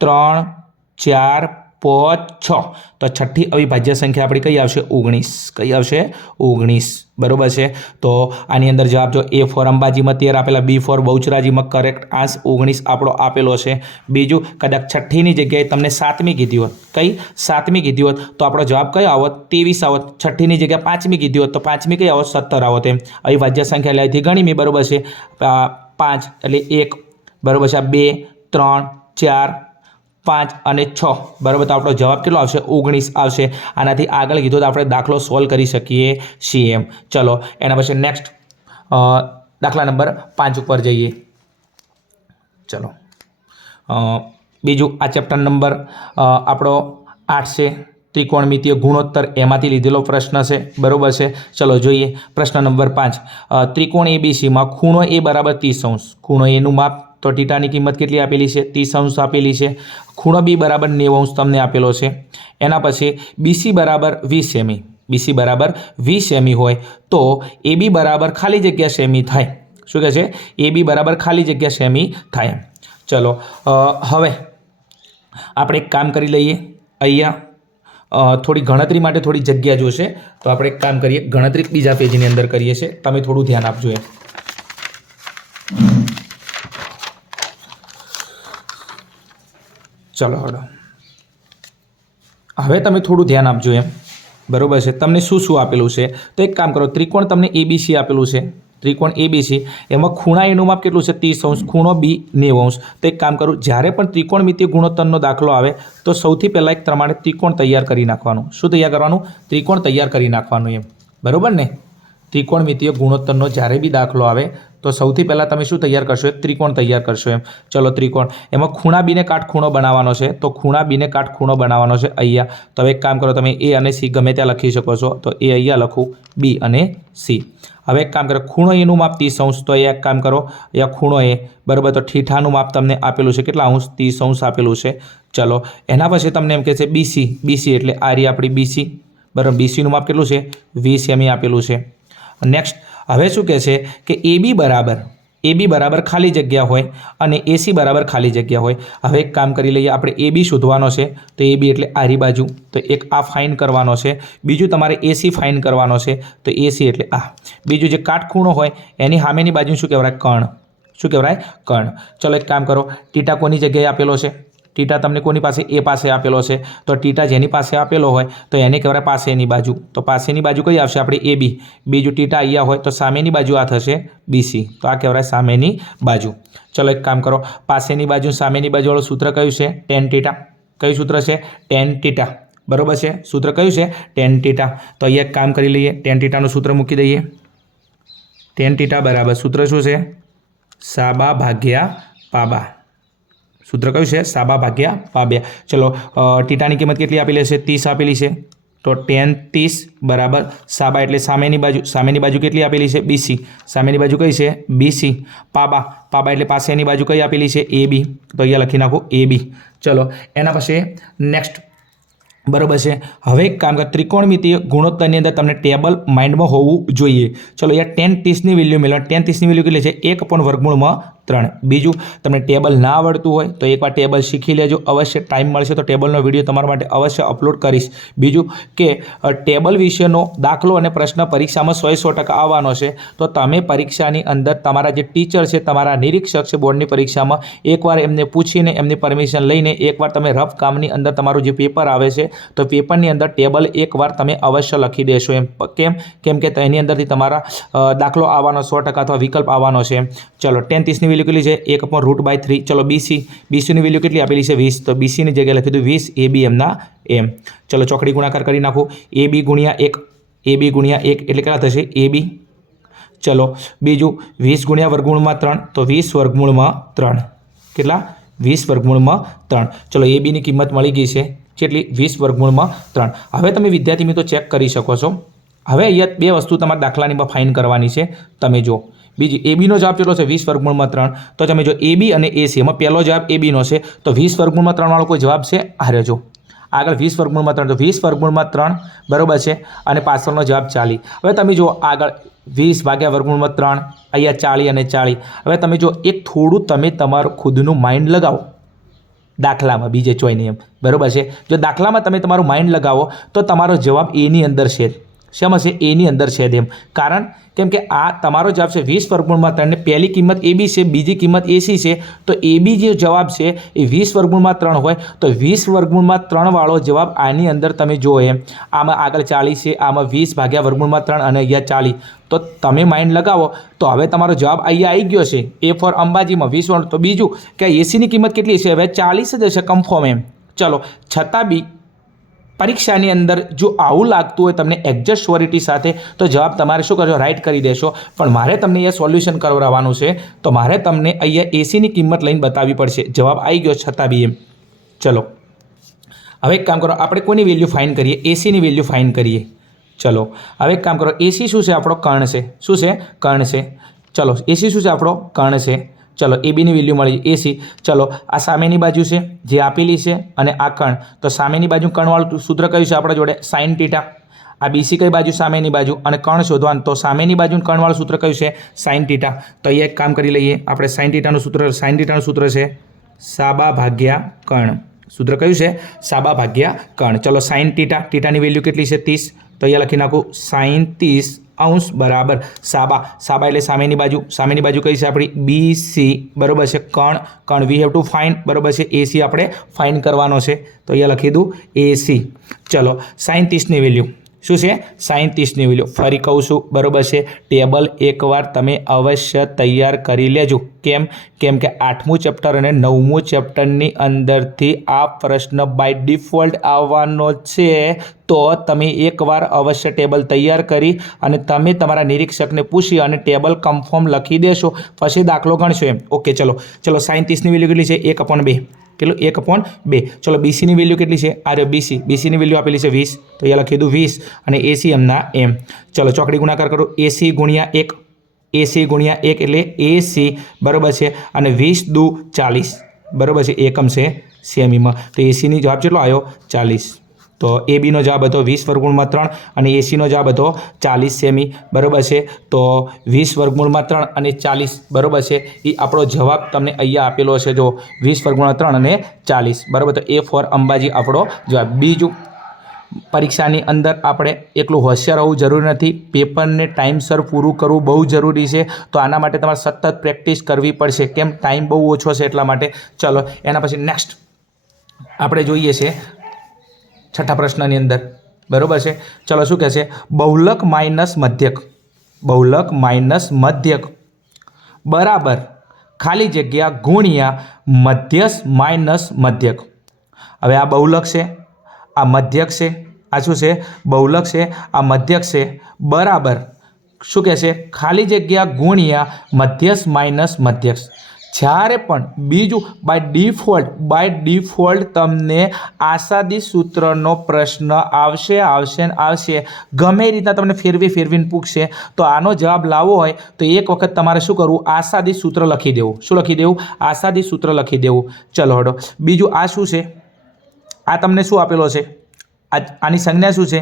3, 4, 5, 6. તો છઠ્ઠી અવિભાજ્ય સંખ્યા આપણી કઈ આવશે, 19. કઈ આવશે, 19, બરાબર છે. તો આની અંદર જવાબ જો A ફોર અંબાજીમાં 13 આપેલા, B ફોર બહુચરાજીમાં કરેક્ટ આન્સર 19 આપણો આપેલો છે. બીજું કદાચ છઠ્ઠીની જગ્યાએ તમને 7મી કીધી હોત, કઈ 7મી કીધી હોત તો આપણો જવાબ કયો આવત, 23 આવત. છઠ્ઠીની જગ્યાએ 5મી કીધી હોત તો 5મી કઈ આવત, 17 આવત. એમ અવિભાજ્ય સંખ્યા લેવાથી ગણીમી, બરાબર છે. 5 એટલે 1, બરાબર છે. 2, 3, 4, 5 અને 6, બરાબર. તો આપણો જવાબ કેટલો આવશે, 19 આવશે. આનાથી આગળ કીધું તો આપણે દાખલો સોલ્વ કરી શકીએ છીએ. એમ ચલો એના પછી નેક્સ્ટ દાખલા નંબર 5 ઉપર જઈએ. ચલો બીજું આ ચેપ્ટર નંબર આપણો 8 છે, ત્રિકોણમિતીય ગુણોત્તર, એમાંથી લીધેલો પ્રશ્ન છે, બરાબર છે. ચલો જોઈએ પ્રશ્ન નંબર 5. ત્રિકોણ એબીસીમાં ખૂણો એ બરાબર 30°. ખૂણો એનું માપ તો થીટાની કિંમત કેટલી આપેલી છે, 30° આપેલી છે. ખૂણો બી બરાબર 90° તમને આપેલો છે. એના પછી બીસી બરાબર 20 સેમી, બીસી બરાબર 20 સેમી હોય તો એબી બરાબર ખાલી જગ્યા સેમી થાય. શું કહે છે, એબી બરાબર ખાલી જગ્યા સેમી થાય. ચલો હવે આપણે એક કામ કરી લઈએ, અહીંયા થોડી ગણતરી માટે થોડી જગ્યા જોશે તો આપણે એક કામ કરીએ, ગણતરી બીજા પેજની અંદર કરીએ છીએ, તમે થોડું ધ્યાન આપજો. ચલો હવે તમે થોડું ધ્યાન આપજો એમ, બરાબર છે. તમને શું શું આપેલું છે તો એક કામ કરો, ત્રિકોણ તમને એબીસી આપેલું છે, ત્રિકોણ એબીસી એમાં ખૂણા એનું માપ કેટલું છે, 30°, ખૂણો બી 90°. તો એક કામ કરું, જ્યારે પણ ત્રિકોણમિતીય ગુણોત્તરનો દાખલો આવે તો સૌથી પહેલાં એક પ્રમાણે ત્રિકોણ તૈયાર કરી નાખવાનું. શું તૈયાર કરવાનું, ત્રિકોણ તૈયાર કરી નાખવાનું એમ, બરાબર ને. ત્રિકોણમિતીય ગુણોત્તરનો જ્યારે બી દાખલો આવે તો સૌથી પહેલાં તમે શું તૈયાર કરશો? એક ત્રિકોણ તૈયાર કરશો એમ. ચલો ત્રિકોણ, એમાં ખૂણા બીને કાટખૂણો બનાવવાનો છે. તો ખૂણા બીને કાટખૂણો બનાવવાનો છે અહીંયા. તો હવે એક કામ કરો, તમે એ અને સી ગમે ત્યાં લખી શકો છો. તો એ અહીંયા લખું, બી અને સી. હવે એક કામ કરો, ખૂણો એનું માપ 30 અંશ. તો અહીંયા એક કામ કરો, અહીંયા ખૂણો એ બરાબર. તો થીટાનું માપ તમને આપેલું છે કેટલા અંશ? 30 અંશ આપેલું છે. ચલો એના પછી તમને એમ કહે છે બીસી. બીસી એટલે આ રહી આપણી બીસી બરાબર. બીસીનું માપ કેટલું છે? 20 સેમી આપેલું છે. નેક્સ્ટ હવે શું કહે છે કે એબી બરાબર ખાલી જગ્યા હોય અને એસી બરાબર ખાલી જગ્યા હોય. હવે એક કામ કરી લઈએ, આપણે એબી શોધવાનો છે. તો એબી એટલે આરી બાજુ, તો એક આ ફાઇન કરવાનો છે. બીજું તમારે એસી ફાઇન કરવાનો છે. તો એસી એટલે આ. બીજું જે કાટખૂણો હોય એની સામેની બાજુ શું કહેવાય? કર્ણ. શું કહેવાય? કર્ણ. ચલો એક કામ કરો, ટીટા કોની જગ્યાએ આપેલો છે? ટીટા તમને કોની પાસે? એ પાસે આપેલો છે. તો ટીટા જેની પાસે આપેલો હોય તો એને કહેવાય પાસેની બાજુ. તો પાસેની બાજુ કઈ આવશે? આપણે એબી. બીજું ટીટા અહીંયા હોય તો સામેની બાજુ આ થશે બીસી. તો આ કહેવાય સામેની બાજુ. ચલો એક કામ કરો, પાસેની બાજુ સામેની બાજુવાળું સૂત્ર કયું છે? ટેન ટીટા. કયું સૂત્ર છે? ટેન ટીટા. બરાબર છે. સૂત્ર કયું છે? ટેન ટીટા. તો અહીંયા એક કામ કરી લઈએ, ટેન ટીટાનું સૂત્ર મૂકી દઈએ. ટેન ટીટા બરાબર સૂત્ર શું છે? સાબા ભાગ્યા પાબા. સૂત્ર કયું છે? સાબા ભાગ્યા પાબ્યા. ચલો ટીટાની કિંમત કેટલી આપેલી છે? 30 આપેલી છે. તો ટેન 30 બરાબર સાબા એટલે સામેની બાજુ. સામેની બાજુ કેટલી આપેલી છે? બીસી. સામેની બાજુ કઈ છે? બીસી. પાબા. પાબા એટલે પાસેની બાજુ કઈ આપેલી છે? એબી. તો અહીંયા લખી નાખો એબી. ચલો એના પછી નેક્સ્ટ બરાબર છે. હવે એક કામ કર, ત્રિકોણમિતીય ગુણોત્તરની અંદર તમને ટેબલ માઇન્ડમાં હોવું જોઈએ. ચલો અહીંયા ટેન 30ની વેલ્યુ મેળવો. ટેન 30ની વેલ્યુ કેટલી છે? 1/√3. બીજું તમને ટેબલ ના આવડતું હોય તો એકવાર ટેબલ શીખી લેજો. અવશ્ય ટાઈમ મળશે તો ટેબલનો વિડીયો તમારા માટે અવશ્ય અપલોડ કરીશ. બીજું કે ટેબલ વિશેનો દાખલો અને પ્રશ્ન પરીક્ષામાં 100% આવવાનો છે. તો તમે પરીક્ષાની અંદર તમારા જે ટીચર છે, તમારા નિરીક્ષક છે બોર્ડની પરીક્ષામાં, એકવાર એમને પૂછીને એમની પરમિશન લઈને એકવાર તમે રફ કામની અંદર તમારું જે પેપર આવે છે તો પેપરની અંદર ટેબલ એકવાર તમે અવશ્ય લખી દેશો એમ. કેમ કે એની અંદરથી તમારા દાખલો આવવાનો 100% અથવા વિકલ્પ આવવાનો છે. ચલો ટેન 30ની વેલ્યુ કેટલી છે? 1/√3. ચલો બીસીની વેલ્યુ કેટલી આપેલી છે? 20. તો બીસીની જગ્યાએ લખી દઉં 20 એબી એમના એમ. ચલો ચોકડી ગુણાકાર કરી નાખો. એબી ગુણ્યા 1. એબી ગુણ્યા 1 એટલે કેટલા થશે? એબી. ચલો બીજું 20 ગુણ્યા વર્ગમૂળમાં 3. તો 20 વર્ગમૂળમાં 3 કેટલા? 20 વર્ગમૂળમાં 3. ચલો એબીની કિંમત મળી ગઈ છે કેટલી? 20 વર્ગમૂળમાં 3. હવે તમે વિદ્યાર્થી મિત્રો ચેક કરી શકો છો. હવે અહીંયા બે વસ્તુ તમારા દાખલાની ફાઇન કરવાની છે. તમે જો બીજી એબીનો જવાબ કેટલો છે? 20 વર્ગમૂળમાં 3. તો તમે જો એબી અને એસી એમાં પહેલો જવાબ એબીનો છે. તો 20 વર્ગમૂળમાં 3 વાળો કોઈ જવાબ છે? આ જો આગળ 20 વર્ગમૂળમાં 3. તો 20 વર્ગમૂળમાં 3 બરાબર છે. અને પાછળનો જવાબ 40. હવે તમે જો આગળ 20 ભાગ્યા વર્ગમૂળમાં 3, અહીંયા 40 અને 40. હવે તમે જો એક થોડું તમે તમારું ખુદનું માઇન્ડ લગાવો દાખલામાં, બીજે ચોય નહીં એમ. બરાબર છે. જો દાખલામાં તમે તમારું માઇન્ડ લગાવો તો તમારો જવાબ એની અંદર છે. શેમાં છે? એની અંદર છે એમ. કારણ કેમ કે આ તમારો જવાબ છે 20 વર્ગમૂળમાં 3 ને પહેલી કિંમત એબી છે, બીજી કિંમત એસી છે. તો એબી જે જવાબ છે એ 20 વર્ગમૂળમાં 3 હોય તો 20 વર્ગમૂળમાં 3 વાળો જવાબ આની અંદર તમે જુઓ એમ. આમાં આગળ 40 છે, આમાં 20 ભાગ્યા વર્ગમૂળમાં 3 અને અહીંયા 40. તો તમે માઇન્ડ લગાવો તો હવે તમારો જવાબ અહીંયા આવી ગયો છે. એ ફોર અંબાજીમાં 20. તો બીજું કે એસીની કિંમત કેટલી છે? હવે 40 જ હશે કન્ફર્મ એમ. ચલો છતાં બી પરીક્ષાની અંદર જો આવું લાગતું હોય તમને એક્ઝેક્ટ શ્યોરિટી સાથે તો જવાબ તમારે શું કરશો? રાઇટ કરી દેશો. પણ મારે તમને અહીંયા સોલ્યુશન કરાવવાનું છે. તો મારે તમને અહીંયા એસીની કિંમત લઈને બતાવવી પડશે. જવાબ આવી ગયો છતાં બી એમ. ચલો હવે એક કામ કરો, આપણે કોની વેલ્યુ ફાઇન કરીએ? એસીની વેલ્યુ ફાઇન કરીએ. ચલો હવે એક કામ કરો, એસી શું છે? આપણો કર્ણ છે. શું છે? કર્ણ છે. ચલો એસી શું છે? આપણો કર્ણ છે. ચલો એબીની વેલ્યુ મળી એસી. ચલો આ સામેની બાજુ છે જે આપેલી છે અને આ કર્ણ. તો સામેની બાજુ કર્ણવાળું સૂત્ર કયું છે આપણા જોડે? સાઇન ટીટા. આ બીસી કઈ બાજુ? સામેની બાજુ. અને કર્ણ શોધવાનું તો સામેની બાજુ કર્ણવાળું સૂત્ર કયું છે? સાઇન ટીટા. તો અહીંયા એક કામ કરી લઈએ આપણે. સાઇન ટીટાનું સૂત્ર છે સાબા ભાગ્યા કર્ણ. સૂત્ર કયું છે? સાબા ભાગ્યા કર્ણ. ચલો સાઇન ટીટા. ટીટાની વેલ્યુ કેટલી છે? 30. તો અહીંયા લખી નાખું સાઇન 30 અંશ બરાબર સાબા. સાબા એટલે સામેની બાજુ. સામેની બાજુ કઈ છે આપણી? બીસી. બરાબર છે. કર્ણ વી હેવ ટુ ફાઇન. બરાબર છે. એસી આપણે ફાઇન કરવાનો છે. તો અહીંયા લખી દઉં એસી. ચલો સાઇન 30ની વેલ્યુ શું છે 37ની વેલ્યુ. ફરી કહું છું, બરાબર છે. ટેબલ એકવાર તમે અવશ્ય તૈયાર કરી લેજો. કેમ કે 8મું ચેપ્ટર અને 9મું ચેપ્ટરની અંદરથી આ પ્રશ્ન બાય ડિફોલ્ટ આવવાનો છે. તો તમે એકવાર અવશ્ય ટેબલ તૈયાર કરી અને તમે તમારા નિરીક્ષકને પૂછી અને ટેબલ કન્ફર્મ લખી દેશો, પછી દાખલો ગણશો એમ. ઓકે, ચલો 37ની વેલ્યુ કેટલી છે? 1/2. કેટલું? 1/2. ચલો બીસીની વેલ્યુ કેટલી છે? આ રહ્યો બીસીની વેલ્યુ આપેલી છે 20, તો અહીંયા લખી દઉં 20 અને એસી એમના એમ. ચલો ચોકડી ગુણાકાર કરો. એસી ગુણ્યા 1, એસી ગુણ્યા 1 એટલે એસી, બરાબર છે. અને 20 દુ 40, બરાબર છે. એકમ છે સેમીમાં. તો એસીની જવાબ કેટલો આવ્યો? 40. તો એ બીનો જવાબ હતો 20 વર્ગમૂળમાં 3 અને એસીનો જવાબ હતો 40 સેમી, બરાબર છે. તો 20 વર્ગમૂળમાં 3 અને 40, બરાબર છે. એ આપણો જવાબ તમને અહીંયા આપેલો છે, જો 20 વર્ગમૂળમાં 3 અને 40, બરાબર. તો એ ફોર અંબાજી આપણો જવાબ. બીજું, પરીક્ષાની અંદર આપણે એકલું હોશિયાર હોવું જરૂરી નથી, પેપરને ટાઈમસર પૂરું કરવું બહુ જરૂરી છે. તો આના માટે તમારે સતત પ્રેક્ટિસ કરવી પડશે. કેમ? ટાઈમ બહુ ઓછો છે એટલા માટે. ચલો એના પછી નેક્સ્ટ આપણે જોઈએ છે છઠ્ઠા પ્રશ્નની અંદર, બરાબર છે. ચલો શું કહે છે? બહુલક માઇનસ મધ્યક, બહુલક માઇનસ મધ્યક બરાબર ખાલી જગ્યા ગુણ્યા મધ્યસ્થ માઇનસ મધ્યક. હવે આ બહુલક છે, આ મધ્યક છે, આ શું છે? બહુલક છે, આ મધ્યક છે, બરાબર શું કહે છે? ખાલી જગ્યા ગુણ્યા મધ્યસ્થ માઇનસ મધ્યક. જ્યારે પણ બીજું બાય ડિફોલ્ટ તમને આસાદી સૂત્રનો પ્રશ્ન આવશે. ગમે એ રીતના તમને ફેરવીને પૂછશે, તો આનો જવાબ લાવવો હોય તો એક વખત તમારે શું કરવું? આસાદી સૂત્ર લખી દેવું. શું લખી દેવું? આસાદી સૂત્ર લખી દેવું. ચલો હડો. બીજું આ શું છે? આ તમને શું આપેલો છે? આની સંજ્ઞા શું છે?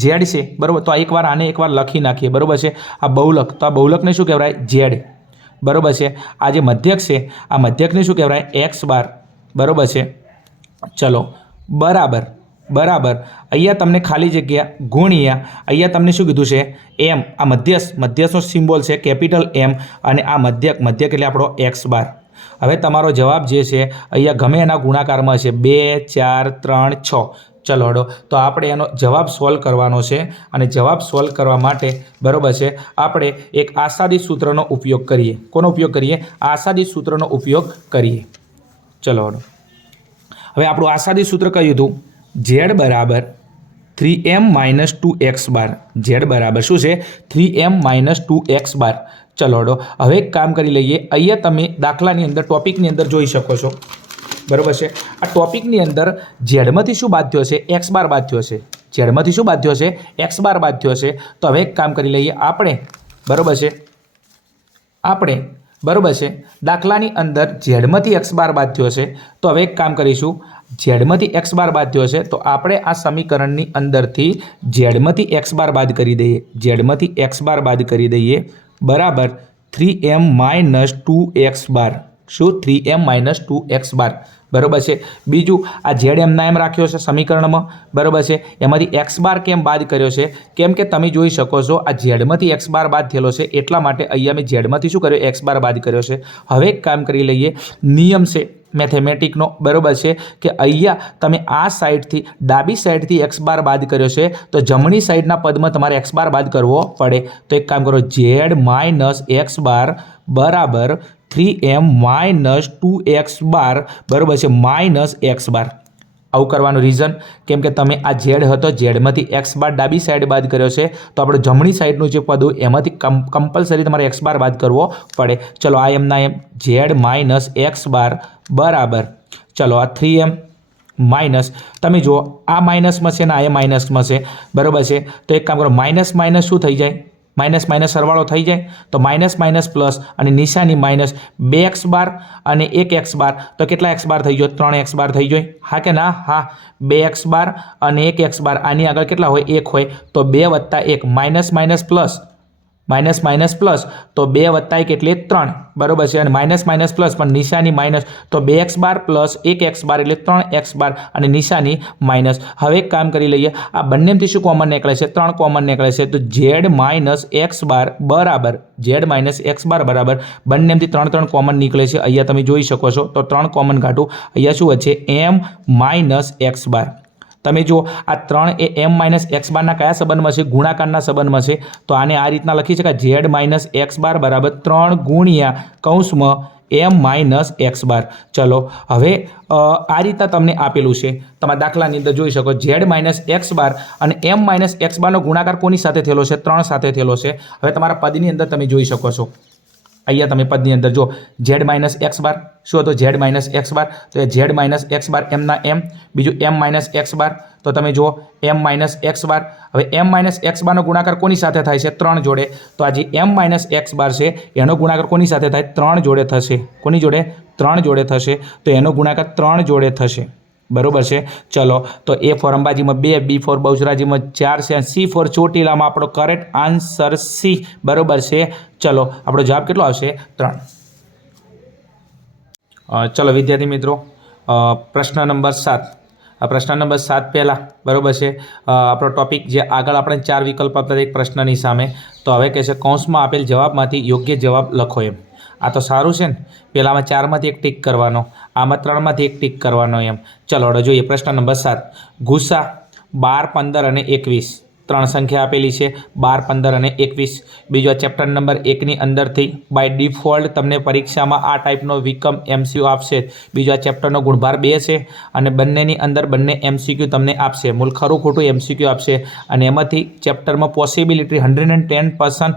ઝેડ છે, બરાબર. તો એકવાર આને એકવાર લખી નાખીએ, બરાબર છે. આ બહુલક, તો આ બહુલકને શું કહેવાય? ઝેડ, બરાબર છે. આ જે મધ્યક છે, આ મધ્યકને શું કહેવાય? એક્સ બાર, બરાબર છે. ચલો બરાબર અહીંયા તમને ખાલી જગ્યા ગુણ્યા અહીંયા તમને શું કીધું છે? એમ. આ મધ્યસ્થનો સિમ્બોલ છે કેપિટલ એમ અને આ મધ્યક એટલે આપણો એક્સ બાર. હવે તમારો જવાબ જે છે અહીંયા ગમે એના ગુણાકારમાં છે, 2 4 3 6. ચલો હડો. તો આપણે એનો જવાબ સોલ્વ કરવાનો છે અને જવાબ સોલ્વ કરવા માટે, બરાબર છે, આપણે એક આસાદી સૂત્રનો ઉપયોગ કરીએ. કોનો ઉપયોગ કરીએ? આસાદી સૂત્રનો ઉપયોગ કરીએ. ચલો હડો. હવે આપણું આસાદી સૂત્ર કયું હતું? ઝેડ બરાબર 3m - 2x બાર. ઝેડ બરાબર શું છે? 3m - 2x બાર. ચલો હડો. હવે એક કામ કરી લઈએ. અહીંયા તમે દાખલાની અંદર ટોપિકની અંદર જોઈ શકો છો, બરાબર છે. આ ટોપિકની અંદર ઝેડમાંથી શું બાદ થયો છે? એક્સ બાર બાદ થયો છે. ઝેડમાંથી શું બાદ થયો છે? એક્સ બાર બાદ થયો છે. તો હવે એક કામ કરી લઈએ આપણે, બરાબર છે. બરાબર છે, દાખલાની અંદર ઝેડમાંથી એક્સ બાર બાદ થયો છે. તો હવે એક કામ કરીશું, ઝેડમાંથી એક્સ બાર બાદ થયો છે તો આપણે આ સમીકરણની અંદરથી ઝેડમાંથી એક્સ બાર બાદ કરી દઈએ. ઝેડમાંથી એક્સ બાર બાદ કરી દઈએ, બરાબર. 3m - 2x બાર. શું? 3m - 2x બાર, બરાબર છે. બીજું, આ ઝેડ એમના એમ રાખ્યો છે સમીકરણમાં, બરાબર છે. એમાંથી એક્સ બાર કેમ બાદ કર્યો છે? કેમ કે તમે જોઈ શકો છો આ ઝેડમાંથી એક્સ બાર બાદ થયેલો છે, એટલા માટે અહીંયા મેં ઝેડમાંથી શું કર્યો? એક્સ બાર બાદ કર્યો છે. હવે એક કામ કરી લઈએ. નિયમ છે મેથેમેટિકનો, બરાબર છે, કે અહીંયા તમે આ સાઈડથી ડાબી સાઈડથી એક્સ બાર બાદ કર્યો છે તો જમણી સાઈડના પદમાં તમારે એક્સ બાર બાદ કરવો પડે. તો એક કામ કરો, ઝેડ માઇનસ એક્સ બાર બરાબર 3m - 2x બાર, બરાબર છે, માઇનસ એક્સ બાર. આવું કરવાનું રીઝન કેમ કે તમે આ ઝેડ હતો, ઝેડમાંથી એક્સ બાર ડાબી સાઈડ બાદ કર્યો છે તો આપણે જમણી સાઈડનું જે પદ હોય એમાંથી કમ્પલસરી તમારે એક્સ બાર બાદ કરવો પડે. ચલો આ એમના એમ ઝેડ માઇનસ એક્સ બાર બરાબર, ચલો આ 3m માઇનસ, તમે જુઓ આ માઇનસમાં છે ને આ એ માઇનસમાં છે, બરાબર છે. તો એક કામ કરો, માઇનસ માઇનસ શું થઈ જાય? માઇનસ માઇનસ સરવાળો થઈ જાય. તો માઇનસ માઇનસ પ્લસ અને નિશાની માઇનસ, 2x બાર અને 1x બાર. તો કેટલા એક્સ બાર થઈ ગયો? 3x બાર થઈ ગયો. હા કે ના? હા. 2x બાર અને 1x બાર, આની આગળ કેટલા હોય? 1 હોય. તો 2 + 1, minus minus plus, minus minus plus, તો 2 + 1 એટલે 3, બરાબર છે. અને માઇનસ માઇનસ પ્લસ પણ નિશાની માઇનસ, તો 2x બાર પ્લસ 1x બાર એટલે 3x બાર અને નિશાની માઇનસ. હવે એક કામ કરી લઈએ, આ બંનેમાંથી શું કોમન નીકળે છે? 3 કોમન નીકળે છે. તો ઝેડ માઇનસ એક્સ બાર બરાબર, ઝેડ માઇનસ એક્સ બાર બરાબર બંનેમાંથી 3 કોમન નીકળે છે. અહીંયા તમે જોઈ શકો છો. તો 3 કોમન કાઢું, અહીંયા શું વધશે? m - x bar. તમે જો આ 3 એ m માઇનસ એક્સ બારના કયા સંબંધમાં છે? ગુણાકારના સંબંધમાં છે. તો આને આ રીતના લખી શકાય z માઇનસ એક્સ બાર બરાબર 3 ગુણ્યા કૌંસમાં m માઇનસ એક્સ બાર. ચલો હવે આ રીતના તમને આપેલું છે, તમારા દાખલાની અંદર જોઈ શકો z માઇનસ એક્સ બાર અને m માઇનસ એક્સ બારનો ગુણાકાર કોની સાથે થયેલો છે? 3 સાથે થયેલો છે. હવે તમારા પદની અંદર તમે જોઈ શકો છો, અહીંયા તમે પદની અંદર જો z માઇનસ એક્સ બાર શું હતો? z minus x bar. તો એ z માઇનસ એક્સ બાર એમના એમ, બીજું m માઇનસ એક્સ બાર. તો તમે જુઓ m માઇનસ એક્સ બાર. હવે m માઇનસ એક્સ બારનો ગુણાકાર કોની સાથે થાય છે? 3 જોડે. તો આ જે m માઇનસ એક્સ બાર છે એનો ગુણાકાર કોની સાથે થાય? 3 જોડે થશે. કોની જોડે? 3 જોડે થશે. તો એનો ગુણાકાર 3 જોડે થશે. બરોબર છે. ચલો તો એ ફોર અંબાજીમાં 2, બી ફોર બહુચરાજીમાં 4 છે, સી ફોર ચોટીલામાં આપણો કરેક્ટ આન્સર સી. બરોબર છે. ચલો આપણો જવાબ કેટલો આવશે? 3. ચલો વિદ્યાર્થી મિત્રો, પ્રશ્ન નંબર 7. પ્રશ્ન નંબર 7 પહેલાં બરાબર છે આપણો ટોપિક જે આગળ આપણે 4 વિકલ્પ આપતા એક પ્રશ્નની સામે. તો હવે કહે છે કૌંસમાં આપેલ જવાબમાંથી યોગ્ય જવાબ લખો એમ. આ તો સારું છે ને, પહેલાંમાં 4માંથી એક ટીક કરવાનો, આમાં 3માંથી એક ટીક કરવાનો એમ. ચલો હવે જોઈએ પ્રશ્ન નંબર 7. ગુસા 12, 15 અને 21 3 સંખ્યા આપેલી છે, 12, 15 અને 21. બીજો ચેપ્ટર નંબર 1ની અંદરથી બાય ડિફોલ્ટ તમને પરીક્ષામાં આ ટાઈપનો વિકમ MCQ આપશે. બીજો આ ચેપ્ટરનો ગુણભાર 2 છે અને બંનેની અંદર બંને MCQ તમને આપશે, મૂળ ખરું ખોટું MCQ આપશે. અને એમાંથી ચેપ્ટરમાં પોસિબિલિટી 110%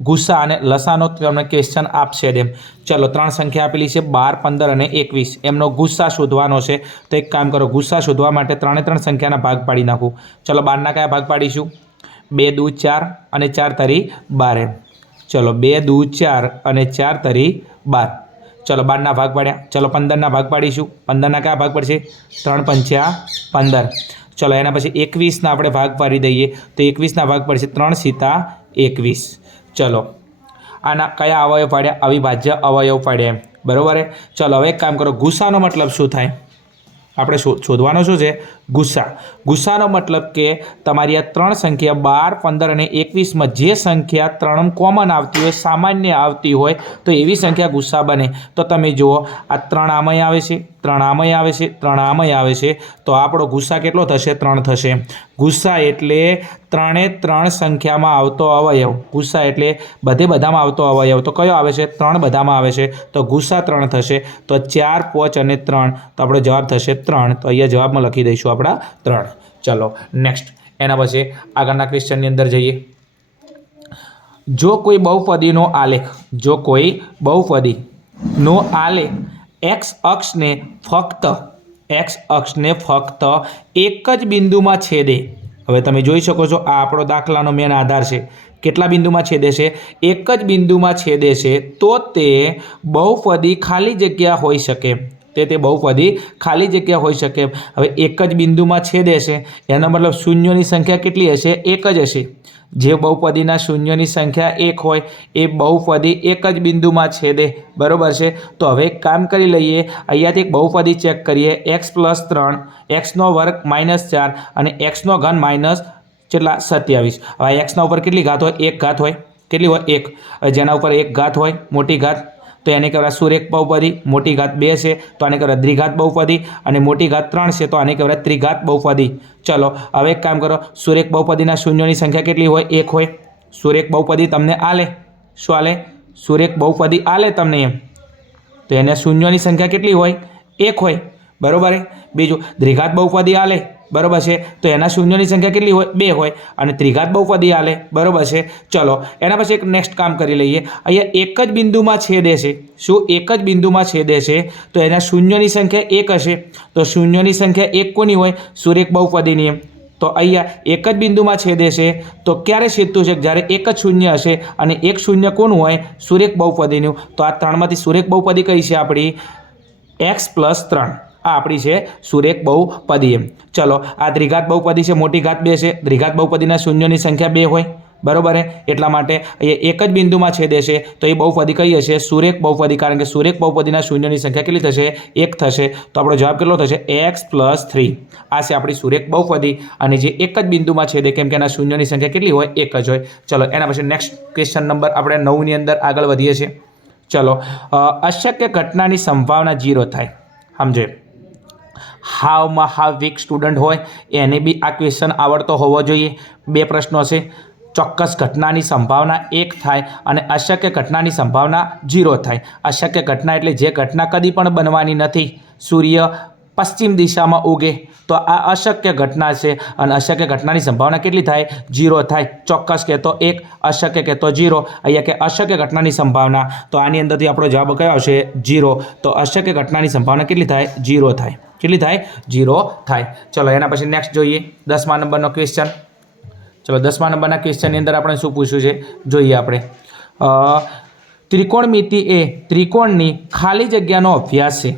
ગુસ્સા અને લસાનો તમને ક્વેશ્ચન આપશે એમ. ચલો 3 સંખ્યા આપેલી છે, 12, 15 અને 21. એમનો ગુસ્સા શોધવાનો છે. તો એક કામ કરો, ગુસ્સા શોધવા માટે 3 સંખ્યાના ભાગ પાડી નાખું. ચલો 12ના કયા ભાગ પાડીશું? 2 દૂ 4 અને 4 તરી 12 એમ. ચલો 2 દૂ 4 અને 4 તરી 12. ચલો 12ના ભાગ પાડ્યા. ચલો 15ના ભાગ પાડીશું. 15ના કયા ભાગ પડશે? 3 પંચા 15. ચલો એના પછી 21ના આપણે ભાગ પાડી દઈએ. તો 21ના ભાગ પડશે 3 સીતા 21. ચલો આના કયા અવયવ પાડ્યા? અવિભાજ્ય અવયવ પાડ્યા એમ. બરાબર. ચલો હવે એક કામ કરો, ગુસ્સાનો મતલબ શું થાય? આપણે શોધવાનો શું છે? ગુસ્સા. ગુસ્સાનો મતલબ કે તમારી આ 3 સંખ્યા 12, 15 અને 21માં જે સંખ્યા 3 કોમન આવતી હોય, સામાન્ય આવતી હોય, તો એવી સંખ્યા ગુસ્સા બને. તો તમે જુઓ આ 3 આમય આવે છે, 3 આમય આવે છે, 3 આમય આવે છે. તો આપણો ગુસ્સા કેટલો થશે? 3 થશે. ગુસ્સા એટલે 3 સંખ્યામાં આવતો અવયવ. ગુસ્સા એટલે બધામાં આવતો અવયવ. તો કયો આવે છે? 3 બધામાં આવે છે. તો ગુસ્સા 3 થશે. તો 4, 5 અને 3. તો આપણો જવાબ થશે 3. તો અહીંયા જવાબમાં લખી દઈશું આપણા 3. ચલો નેક્સ્ટ. એના પછી આગળના ક્વેશ્ચનની અંદર જઈએ. જો કોઈ બહુપદીનો આલેખ, જો કોઈ બહુપદીનો આલેખ x અક્ષને ફક્ત એક જ બિંદુમાં છેદે. હવે તમે જોઈ શકો છો આ આપણો દાખલાનો મેન આધાર છે. કેટલા બિંદુમાં છેદે છે? એક જ બિંદુમાં છેદે છે. તો તે બહુપદી ખાલી જગ્યા હોઈ શકે. તે બહુપદી ખાલી જગ્યા હોઈ શકે. હવે એક જ બિંદુમાં છેદે છે એનો મતલબ શૂન્યોની સંખ્યા કેટલી હશે? 1 જ હશે. જે બહુપદીના શૂન્યોની સંખ્યા 1 હોય એ બહુપદી એક જ બિંદુમાં છેદે. બરાબર છે. તો હવે એક કામ કરી લઈએ, અહીંયાથી એક બહુપદી ચેક કરીએ. x + 3, x² - 4 અને x³ - કેટલા? 27. હવે એક્સના ઉપર કેટલી ઘાત હોય? 1 ઘાત હોય. કેટલી હોય? 1. જેના ઉપર 1 ઘાત હોય, મોટી ઘાત, તો એને કહેવાય સુરેખ બહુપદી. મોટી ઘાત 2 છે તો આને કહેવાય દ્વિઘાત બહુપદી. અને મોટી ઘાત 3 છે તો આને કહેવાય ત્રિઘાત બહુપદી. ચલો હવે એક કામ કરો, સુરેખ બહુપદીના શૂન્યોની સંખ્યા કેટલી હોય? 1 હોય. સુરેખ બહુપદી તમને આલે. શું આલે? સુરેખ બહુપદી આલે તમને એમ. તો એને શૂન્યોની સંખ્યા કેટલી હોય? 1 હોય. બરાબર. બીજું દ્વિઘાત બહુપદી આલે. બરાબર છે. તો એના શૂન્યોની સંખ્યા કેટલી હોય? 2 હોય. અને ત્રિઘાત બહુપદી આલે. બરાબર છે. ચલો એના પછી એક નેક્સ્ટ કામ કરી લઈએ. અહીંયા એક જ બિંદુમાં છેદે છે. શું? એક જ બિંદુમાં છેદે છે. તો એના શૂન્યોની સંખ્યા 1 હશે. તો શૂન્યોની સંખ્યા 1 કોની હોય? સુરેખ બહુપદીની એમ. તો અહીંયા એક જ બિંદુમાં છેદે છે. તો ક્યારે છેદતું છે? જ્યારે એક જ શૂન્ય હશે. અને એક શૂન્ય કોનું હોય? સુરેખ બહુપદીનું. તો આ 3માંથી સુરેખ બહુપદી કઈ છે આપણી? x + 3. આ આપણી છે સુરેખ બહુપદી એમ. ચલો આ દ્વિઘાત બહુપદી છે, મોટી ઘાત 2 છે. દ્વિઘાત બહુપદીના શૂન્યોની સંખ્યા 2 હોય. બરાબર. એટલા માટે અહીંયા એક જ બિંદુમાં છેદે છે તો એ બહુપદી કઈ હશે? સુરેખ બહુપદી. કારણ કે સુરેખ બહુપદીના શૂન્યોની સંખ્યા કેટલી થશે? 1 થશે. તો આપણો જવાબ કેટલો થશે? x + 3. આ છે આપણી સુરેખ બહુપદી. અને જે એક જ બિંદુમાં છેદે, કેમ કે એના શૂન્યોની સંખ્યા કેટલી હોય? 1 જ હોય. ચલો એના પછી નેક્સ્ટ ક્વેશ્ચન નંબર આપણે 9ની અંદર આગળ વધીએ છીએ. ચલો અશક્ય ઘટનાની સંભાવના 0 થાય. સમજે. હાવમાં હાવ વીક સ્ટુડન્ટ હોય એને બી આ ક્વેશ્ચન આવડતો હોવો જોઈએ. 2 પ્રશ્નો છે. ચોક્કસ ઘટનાની સંભાવના 1 થાય અને અશક્ય ઘટનાની સંભાવના 0 થાય. અશક્ય ઘટના એટલે જે ઘટના કદી પણ બનવાની નથી. સૂર્ય પશ્ચિમ દિશામાં ઉગે તો આ અશક્ય ઘટના છે અને અશક્ય ઘટનાની સંભાવના કેટલી થાય? 0 થાય. ચોક્કસ કહેતો 1, અશક્ય કહેતો 0. અહીંયા કે અશક્ય ઘટનાની સંભાવના, તો આની અંદરથી આપણો જવાબ કયો આવશે? 0. તો અશક્ય ઘટનાની સંભાવના કેટલી થાય? 0 થાય. કેટલી થાય? 0 થાય. ચલો એના પછી નેક્સ્ટ જોઈએ 10મા નંબરનો ક્વેશ્ચન. ચલો 10મા નંબરના ક્વેશ્ચનની અંદર આપણે શું પૂછ્યું છે જોઈએ આપણે. ત્રિકોણમિતિ એ ત્રિકોણની ખાલી જગ્યાનો અભ્યાસ છે.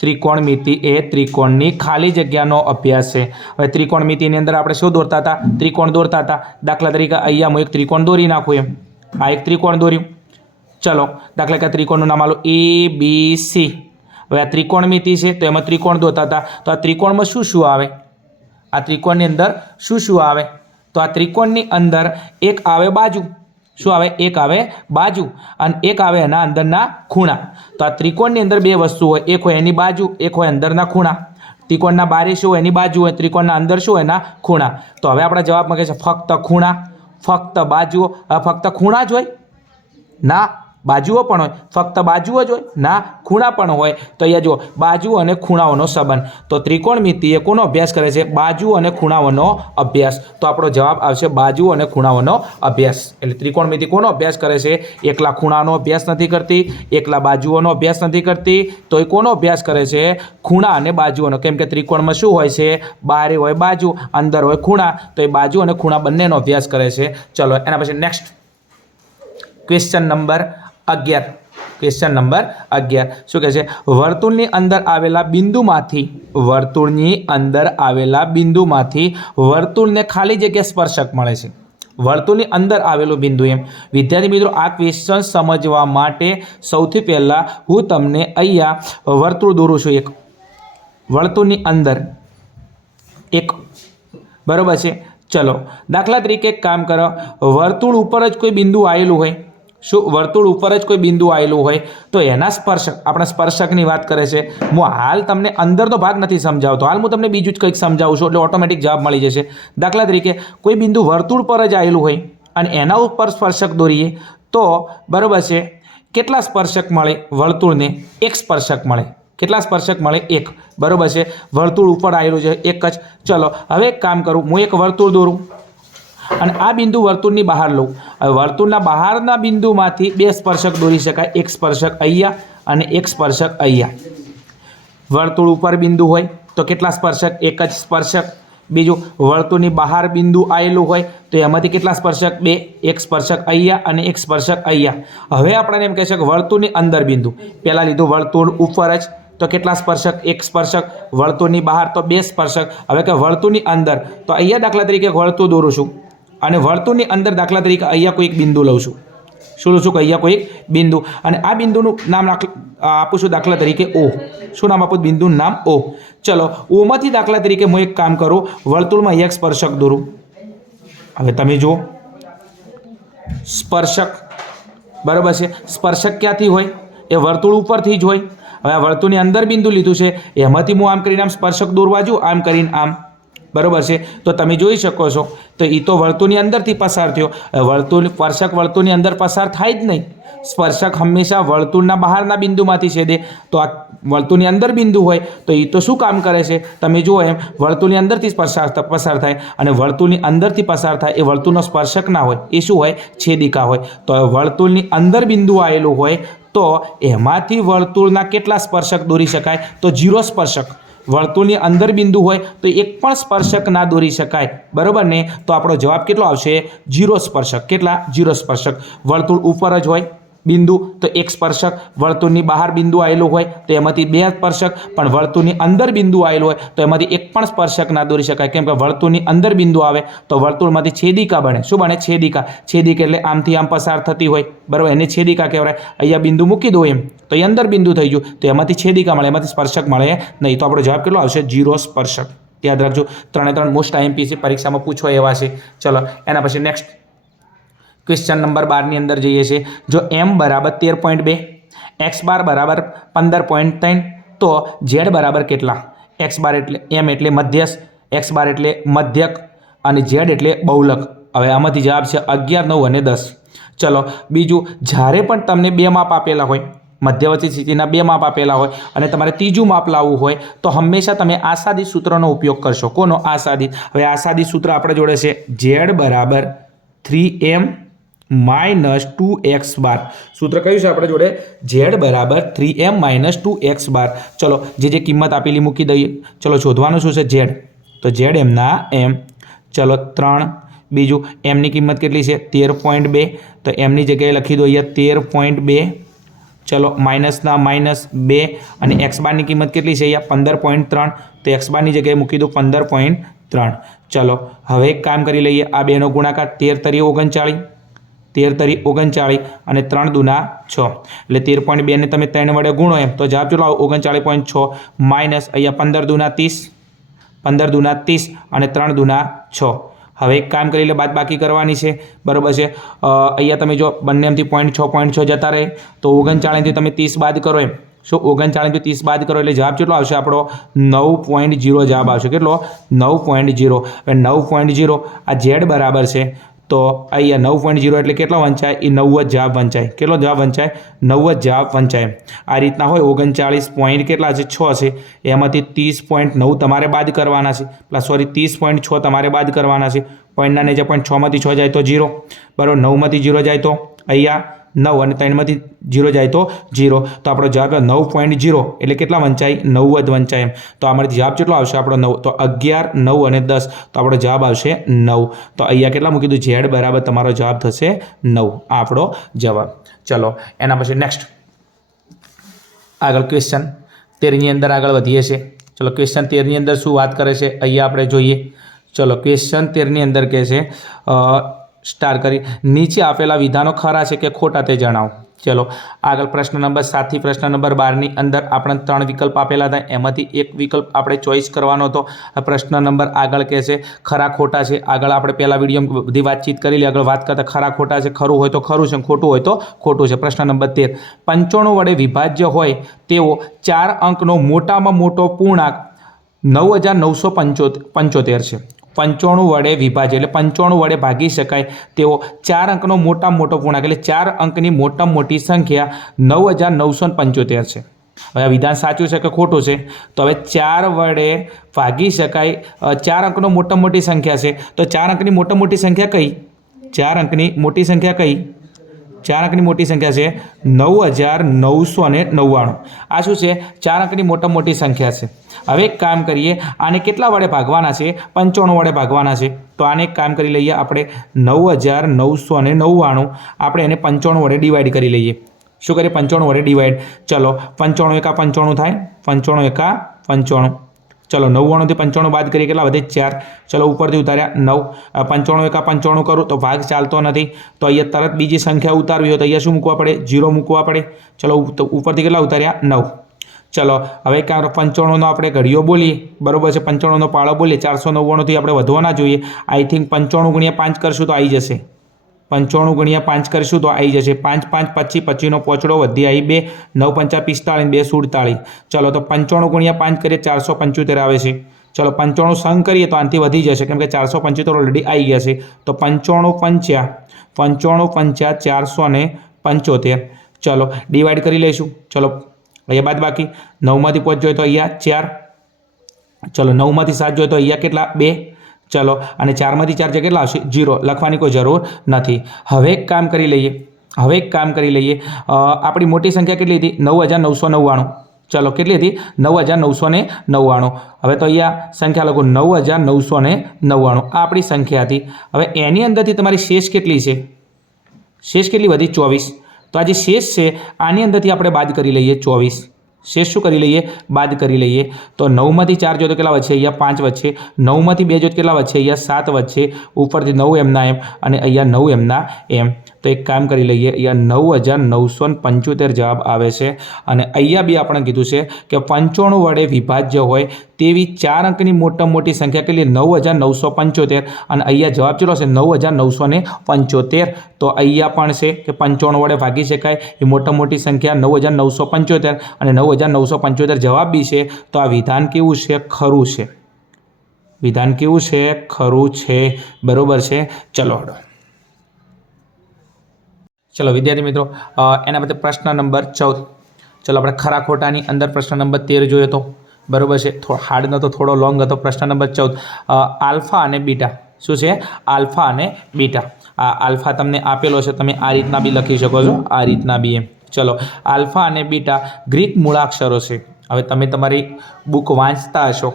ત્રિકોણમિતિ એ ત્રિકોણની ખાલી જગ્યાનો અભ્યાસ છે. હવે ત્રિકોણમિતિની અંદર આપણે શું દોરતા હતા? ત્રિકોણ દોરતા હતા. દાખલા તરીકે અહીંયા હું એક ત્રિકોણ દોરી નાખું એમ. આ એક ત્રિકોણ દોર્યું. ચલો દાખલા કે ત્રિકોણનું નામ આલો ABC. હવે આ ત્રિકોણમિતિ છે તો એમાં ત્રિકોણ દોરતા હતા. તો આ ત્રિકોણમાં શું શું આવે? આ ત્રિકોણની અંદર શું શું આવે? તો આ ત્રિકોણની અંદર એક આવે બાજુ. શું આવે? એક આવે બાજુ અને એક આવે એના અંદરના ખૂણા. તો આ ત્રિકોણની અંદર 2 વસ્તુ હોય. એક હોય એની બાજુ, એક હોય અંદરના ખૂણા. ત્રિકોણના બારે શું હોય? એની બાજુ હોય. ત્રિકોણના અંદર શું હોય? એના ખૂણા. તો હવે આપણા જવાબમાં કહે છે ફક્ત ખૂણા, ફક્ત બાજુઓ. ફક્ત ખૂણા જ હોય? ના, બાજુઓ પણ હોય. ફક્ત બાજુઓ જ હોય? ના, ખૂણા પણ હોય. તો અહીંયા જુઓ બાજુ અને ખૂણાઓનો સંબંધ. તો ત્રિકોણમિતિ એ કોનો અભ્યાસ કરે છે? બાજુ અને ખૂણાઓનો અભ્યાસ. તો આપણો જવાબ આવશે બાજુ અને ખૂણાઓનો અભ્યાસ. એટલે ત્રિકોણમિતિ કોનો અભ્યાસ કરે છે? એકલા ખૂણાનો અભ્યાસ નથી કરતી, એકલા બાજુઓનો અભ્યાસ નથી કરતી, તો એ કોનો અભ્યાસ કરે છે? ખૂણા અને બાજુઓનો. કેમ કે ત્રિકોણમાં શું હોય છે? બહારે હોય બાજુ, અંદર હોય ખૂણા. તો એ બાજુ અને ખૂણા બંનેનો અભ્યાસ કરે છે. ચલો એના પછી next question number 11. Question number 11 શું કહે છે? વર્તુળની અંદર આવેલા બિંદુમાંથી વર્તુળને ખાલી જગ્યા સ્પર્શક મળે છે. વર્તુળની અંદર આવેલું બિંદુ એમ. વિદ્યાર્થી મિત્રો આ ક્વેશ્ચન સમજવા માટે સૌથી પહેલાં હું તમને અહીંયા વર્તુળ દોરું છું. એક વર્તુળની અંદર એક, બરાબર છે. ચલો દાખલા તરીકે એક કામ કરો, વર્તુળ ઉપર જ કોઈ બિંદુ આવેલું હોય. શું વર્તુળ ઉપર જ કોઈ બિંદુ આવેલું હોય તો એના સ્પર્શક, આપણે સ્પર્શકની વાત કરે છે. હું હાલ તમને અંદરનો ભાગ નથી સમજાવતો, હાલ હું તમને બીજું જ કંઈક સમજાવું છું એટલે ઓટોમેટિક જવાબ મળી જશે. દાખલા તરીકે કોઈ બિંદુ વર્તુળ પર જ આવેલું હોય અને એના ઉપર સ્પર્શક દોરીએ તો બરાબર છે, કેટલા સ્પર્શક મળે? વર્તુળને 1 સ્પર્શક મળે. કેટલા સ્પર્શક મળે? 1. બરાબર છે. વર્તુળ ઉપર આવેલું છે 1 જ. ચલો હવે એક કામ કરું, હું એક વર્તુળ દોરું અને આ બિંદુ વર્તુળની બહાર લઉં. હવે વર્તુળના બહારના બિંદુમાંથી 2 સ્પર્શક દોરી શકાય. એક સ્પર્શક અહીંયા અને એક સ્પર્શક અહીંયા. વર્તુળ ઉપર બિંદુ હોય તો કેટલા સ્પર્શક? 1 જ સ્પર્શક. બીજું વર્તુળની બહાર બિંદુ આવેલું હોય તો એમાંથી કેટલા સ્પર્શક? 2. એક સ્પર્શક અહીંયા અને એક સ્પર્શક અહીંયા. હવે આપણને એમ કહે છે કે વર્તુળની અંદર બિંદુ. પહેલાં લીધું વર્તુળ ઉપર જ તો કેટલા સ્પર્શક? 1 સ્પર્શક. વર્તુળની બહાર તો 2 સ્પર્શક. હવે કે વર્તુળની અંદર તો અહીંયા દાખલા તરીકે વર્તુળ દોરું છું અને વર્તુળની અંદર દાખલા તરીકે અહીંયા કોઈ એક બિંદુ લઉં છું. શું લઉં છું? કે અહીંયા કોઈ એક બિંદુ અને આ બિંદુનું નામ આપું છું દાખલા તરીકે O. શું નામ આપું? બિંદુનું નામ O. ચલો ઓમાંથી દાખલા તરીકે હું એક કામ કરું, વર્તુળમાં એક સ્પર્શક દોરું. હવે તમે જુઓ સ્પર્શક, બરાબર છે. સ્પર્શક ક્યાંથી હોય? એ વર્તુળ ઉપરથી જ હોય. હવે આ વર્તુળની અંદર બિંદુ લીધું છે એમાંથી હું આમ કરીને આમ સ્પર્શક દોરવા જઉં, આમ કરીને આમ, બરાબર છે. તો તમે જોઈ શકો છો તો એ તો વર્તુળની અંદરથી પસાર થયો. સ્પર્શક વર્તુળની અંદર પસાર થાય જ નહીં. સ્પર્શક હંમેશા વર્તુળના બહારના બિંદુમાંથી છેદે. તો આ વર્તુળની અંદર બિંદુ હોય તો એ તો શું કામ કરે છે? તમે જુઓ એમ વર્તુળની અંદરથી પસાર થાય અને વર્તુળની અંદરથી પસાર થાય એ વર્તુળનો સ્પર્શક ના હોય, એ શું હોય? છેદિકા હોય. તો વર્તુળની અંદર બિંદુ આવેલું હોય તો એમાંથી વર્તુળના કેટલા સ્પર્શક દોરી શકાય? તો 0 સ્પર્શક. વર્તુળની અંદર બિંદુ હોય તો એક પણ સ્પર્શક ના દોરી શકાય, બરાબર ને? તો આપણો જવાબ કેટલો આવશે? 0 સ્પર્શક. કેટલા? 0 સ્પર્શક. વર્તુળ ઉપર જ હોય બિંદુ તો 1 સ્પર્શક. વર્તુળની બહાર બિંદુ આવેલું હોય તો એમાંથી 2 સ્પર્શક. પણ વર્તુળની અંદર બિંદુ આવેલું હોય તો એમાંથી એક પણ સ્પર્શક ના દોરી શકાય. કેમ કે વર્તુળની અંદર બિંદુ આવે તો વર્તુળમાંથી છેદિકા બને. શું બને? છેદિકા. છેદિકા એટલે આમથી આમ પસાર થતી હોય, બરાબર? એને છેદિકા કહેવાય. અહીંયા બિંદુ મૂકી દો એમ તો એ અંદર બિંદુ થઈ ગયું તો એમાંથી છેદિકા મળે, એમાંથી સ્પર્શક મળે નહીં. તો આપણો જવાબ કેટલો આવશે? 0 સ્પર્શક. યાદ રાખજો, 3 મોસ્ટ IMPC પરીક્ષામાં પૂછવા એવા છે. ચલો એના પછી નેક્સ્ટ ક્વેશ્ચન નંબર 12ની અંદર જઈએ છીએ. જો m બરાબર 13.2, x બાર બરાબર 15.3 તો z બરાબર કેટલા? एक्स बार एटले एम एटले मध्यस्थ, एक्स बार एटले मध्यक અને ઝેડ એટલે બહુલક। હવે આમાંથી જવાબ છે 11, 9 અને 10। ચલો બીજું, જ્યારે પણ તમને બે માપ આપેલા હોય, મધ્યવર્તી સ્થિતિના બે માપ આપેલા હોય અને તમારે ત્રીજું માપ લાવવું હોય તો હંમેશા તમે આસાદી સૂત્રનો ઉપયોગ કરશો। કોનો? આસાદી। હવે આસાદી સૂત્ર આપણે જોડે છે ઝેડ બરાબર 3m માઇનસ 2x બાર। સૂત્ર કયું છે આપણે જોડે? ઝેડ બરાબર 3m માઇનસ 2x બાર। ચલો જે કિંમત આપેલી મૂકી દઈએ। ચલો શોધવાનું શું છે? ઝેડ, તો ઝેડ એમના એમ। ચલો 3, બીજું એમની કિંમત કેટલી છે? 13.2, તો એમની જગ્યાએ લખી દો અહીંયા 13.2। ચલો માઇનસના -2 અને એક્સ બારની કિંમત કેટલી છે અહીંયા? 15.3, તો એક્સ બારની જગ્યાએ મૂકી દો 15.3। ચલો હવે એક કામ કરી લઈએ, આ બેનો ગુણાકાર 13 તરી 39, 13 તરી 39 અને 3 દુના 6, એટલે 13.2 ને તમે 3 વડે ગુણો એમ તો જવાબ કેટલો આવે? 39.6 માઇનસ અહીંયા 15 દુના 30, 15 દુના 30 અને 3 દુના 6। હવે એક કામ કરી લે, બાદ બાકી કરવાની છે, બરાબર છે। અહીંયા તમે જો બંનેમાંથી 0.6 જતા રહે તો 39થી તમે 30 બાદ કરો એમ, શું 39થી 30 બાદ કરો એટલે જવાબ કેટલો આવશે આપણો? 9.0 જવાબ આવશે। કેટલો? 9.0। હવે 9.0 આ ઝેડ બરાબર છે તો અહીંયા 9.0 એટલે કેટલો વંચાય? એ 90 જવાબ વંચાય। કેટલો જવાબ વંચાય? 90 જવાબ વંચાય। આ રીતના હોય 39 પોઈન્ટ કેટલા છે? 6 છે, એમાંથી 30.9 તમારે બાદ કરવાના છે, પ્લસ સોરી 30.6 તમારે બાદ કરવાના છે। પોઈન્ટના નીચે 6માંથી 6 જાય તો 0, બરાબર। 9માંથી 0 જાય તો અહીંયા 9 અને 3માંથી 0 જાય તો 0, તો આપણો જવાબ 9.0 એટલે કેટલા વંચાય? 90 વંચાય એમ। તો આમાંથી જવાબ કેટલો આવશે આપણો? 9, તો 11, 9 અને 10, તો આપણો જવાબ આવશે 9। તો અહીંયા કેટલા મૂકી દીધું? ઝેડ બરાબર તમારો જવાબ થશે 9, આ આપણો જવાબ। ચલો એના પછી નેક્સ્ટ આગળ ક્વેશ્ચન 13ની અંદર આગળ વધીએ છીએ। ચલો ક્વેશ્ચન 13ની અંદર શું વાત કરે છે અહીંયા આપણે જોઈએ। ચલો ક્વેશ્ચન 13ની અંદર કહે છે સ્ટાર કરી નીચે આપેલા વિધાનો ખરા છે કે ખોટા તે જણાવો। ચલો આગળ પ્રશ્ન નંબર 7 થી પ્રશ્ન નંબર 12ની અંદર આપણે 3 વિકલ્પ આપેલા હતા, એમાંથી એક વિકલ્પ આપણે ચોઈસ કરવાનો હતો। પ્રશ્ન નંબર આગળ કહે છે ખરા ખોટા છે। આગળ આપણે પહેલા વિડીયોમાં બધી વાતચીત કરી લે, આગળ વાત કરતા ખરા ખોટા છે, ખરું હોય તો ખરું છે, ખોટું હોય તો ખોટું છે। પ્રશ્ન નંબર 13, 95 વડે વિભાજ્ય હોય તેવો 4 અંકનો મોટામાં મોટો પૂર્ણાંક 9975 છે। 95 વડે વિભાજ્ય એટલે 95 વડે ભાગી શકાય તેવો 4 અંકનો મોટામાં મોટો પૂર્ણાંક એટલે 4 અંકની મોટામાં મોટી સંખ્યા 9975 છે। હવે આ વિધાન સાચું છે કે ખોટું છે? તો હવે 4 વડે ભાગી શકાય 4 અંકનો મોટામાં મોટી સંખ્યા છે, તો 4 અંકની મોટામાં મોટી સંખ્યા કઈ? 4 અંકની મોટી સંખ્યા કઈ? 4 અંકની મોટી સંખ્યા છે 9999। આ શું છે? 4 અંકની મોટામાં મોટી સંખ્યા છે। હવે એક કામ કરીએ, આને કેટલા વડે ભાગવાના છે? 95 વડે ભાગવાના છે, તો આને એક કામ કરી લઈએ આપણે 9999 આપણે એને 95 વડે ડિવાઈડ કરી લઈએ। શું કરીએ? 95 વડે ડિવાઈડ। ચલો 95 એકા 95 થાય, 95 એકા 95। ચલો 99 થી 95 બાદ કરીએ કેટલા વધે? 4। ચલો ઉપરથી ઉતાર્યા 9, 95 એકા 95 કરું તો ભાગ ચાલતો નથી, તો અહીંયા તરત બીજી સંખ્યા ઉતારવી હોય તો અહીંયા શું મૂકવા પડે? 0 મૂકવા પડે। ચલો ઉપરથી કેટલા ઉતાર્યા? 9। ચલો હવે 95નો આપણે ઘડીઓ બોલીએ, બરાબર છે, 95નો પાળો બોલીએ, 499થી આપણે વધવા ના જોઈએ। આઈ થિંક 95 ગુણ્યા 5 કરશું તો આવી જશે, 95 ગુણ્યા 5 કરીશું તો આવી જશે 5 5 25, 25નો પોચડો વધી આવી 2, 9 5 45, 2 47। ચલો તો 95 ગુણ્યા 5 કરીએ 475 આવે છે। ચલો 95 સંગ કરીએ તો આનાથી વધી જશે કેમ કે 475 ઓલરેડી આવી ગયા છે, તો 95 5 475। ચલો ડિવાઈડ કરી લઈશું। ચલો અહીંયા બાદ બાકી 9માંથી 5 જોઈએ તો અહીંયા 4, ચલો 9માંથી 7 જોઈએ તો અહીંયા કેટલા? 2। ચલો અને 4માંથી 4 કેટલા આવશે? 0, લખવાની કોઈ જરૂર નથી। હવે એક કામ કરી લઈએ, આપણી મોટી સંખ્યા કેટલી હતી? 9999। ચલો કેટલી હતી? 9999। હવે તો અહીંયા સંખ્યા લખો 9999 આ આપણી સંખ્યા હતી। હવે એની અંદરથી તમારી શેષ કેટલી છે? શેષ કેટલી વધી? 24। તો આ જે શેષ છે આની અંદરથી આપણે બાદ કરી લઈએ 24। શેષ શું કરી લઈએ? બાદ કરી લઈએ। તો 9માંથી 4 જો તો કેટલા વચ્ચે? અહીંયા 5 વચ્ચે। 9માંથી 2 જો તો કેટલા વચ્ચે? અહીંયા 7 વચ્ચે। ઉપરથી 9 એમના એમ અને અહીંયા 9 એમના એમ। તો तो एक काम करी लईए, अहींया 9975 जवाब आवे छे। अने अहींया बी आपणे कीधुं छे के 95 वडे विभाज्य होय तेवी 4 अंकनी मोटामां मोटी संख्या के लिए 9975 अने अहींया जवाब चलो छे 9975। तो अहींया पण छे के 95 वडे भागी शकाय ए मोटामां मोटी संख्या 9975 अने 9975 जवाब बी छे। तो आ विधान केवुं छे? खरुं छे। विधान केवुं छे? खरुं छे। बरोबर छे। चलो हडो, चलो विद्यार्थी मित्रों एना बदले प्रश्न नंबर 14। चलो अपने खरा खोटानी अंदर प्रश्न नंबर 13 जोयो तो बरोबर है। हार्ड न तो थोड़ो लॉन्ग हतो। प्रश्न नंबर 14 आल्फा अने बीटा शुं छे? आल्फा अने बीटा। आल्फा तमने आपेलो छे, तमे आ रीतना बी लखी शको छो, आ रीतना बी एम। चलो आल्फा अने बीटा ग्रीक मूळाक्षरो छे। हवे तमे तमारी बुक वांचता हशो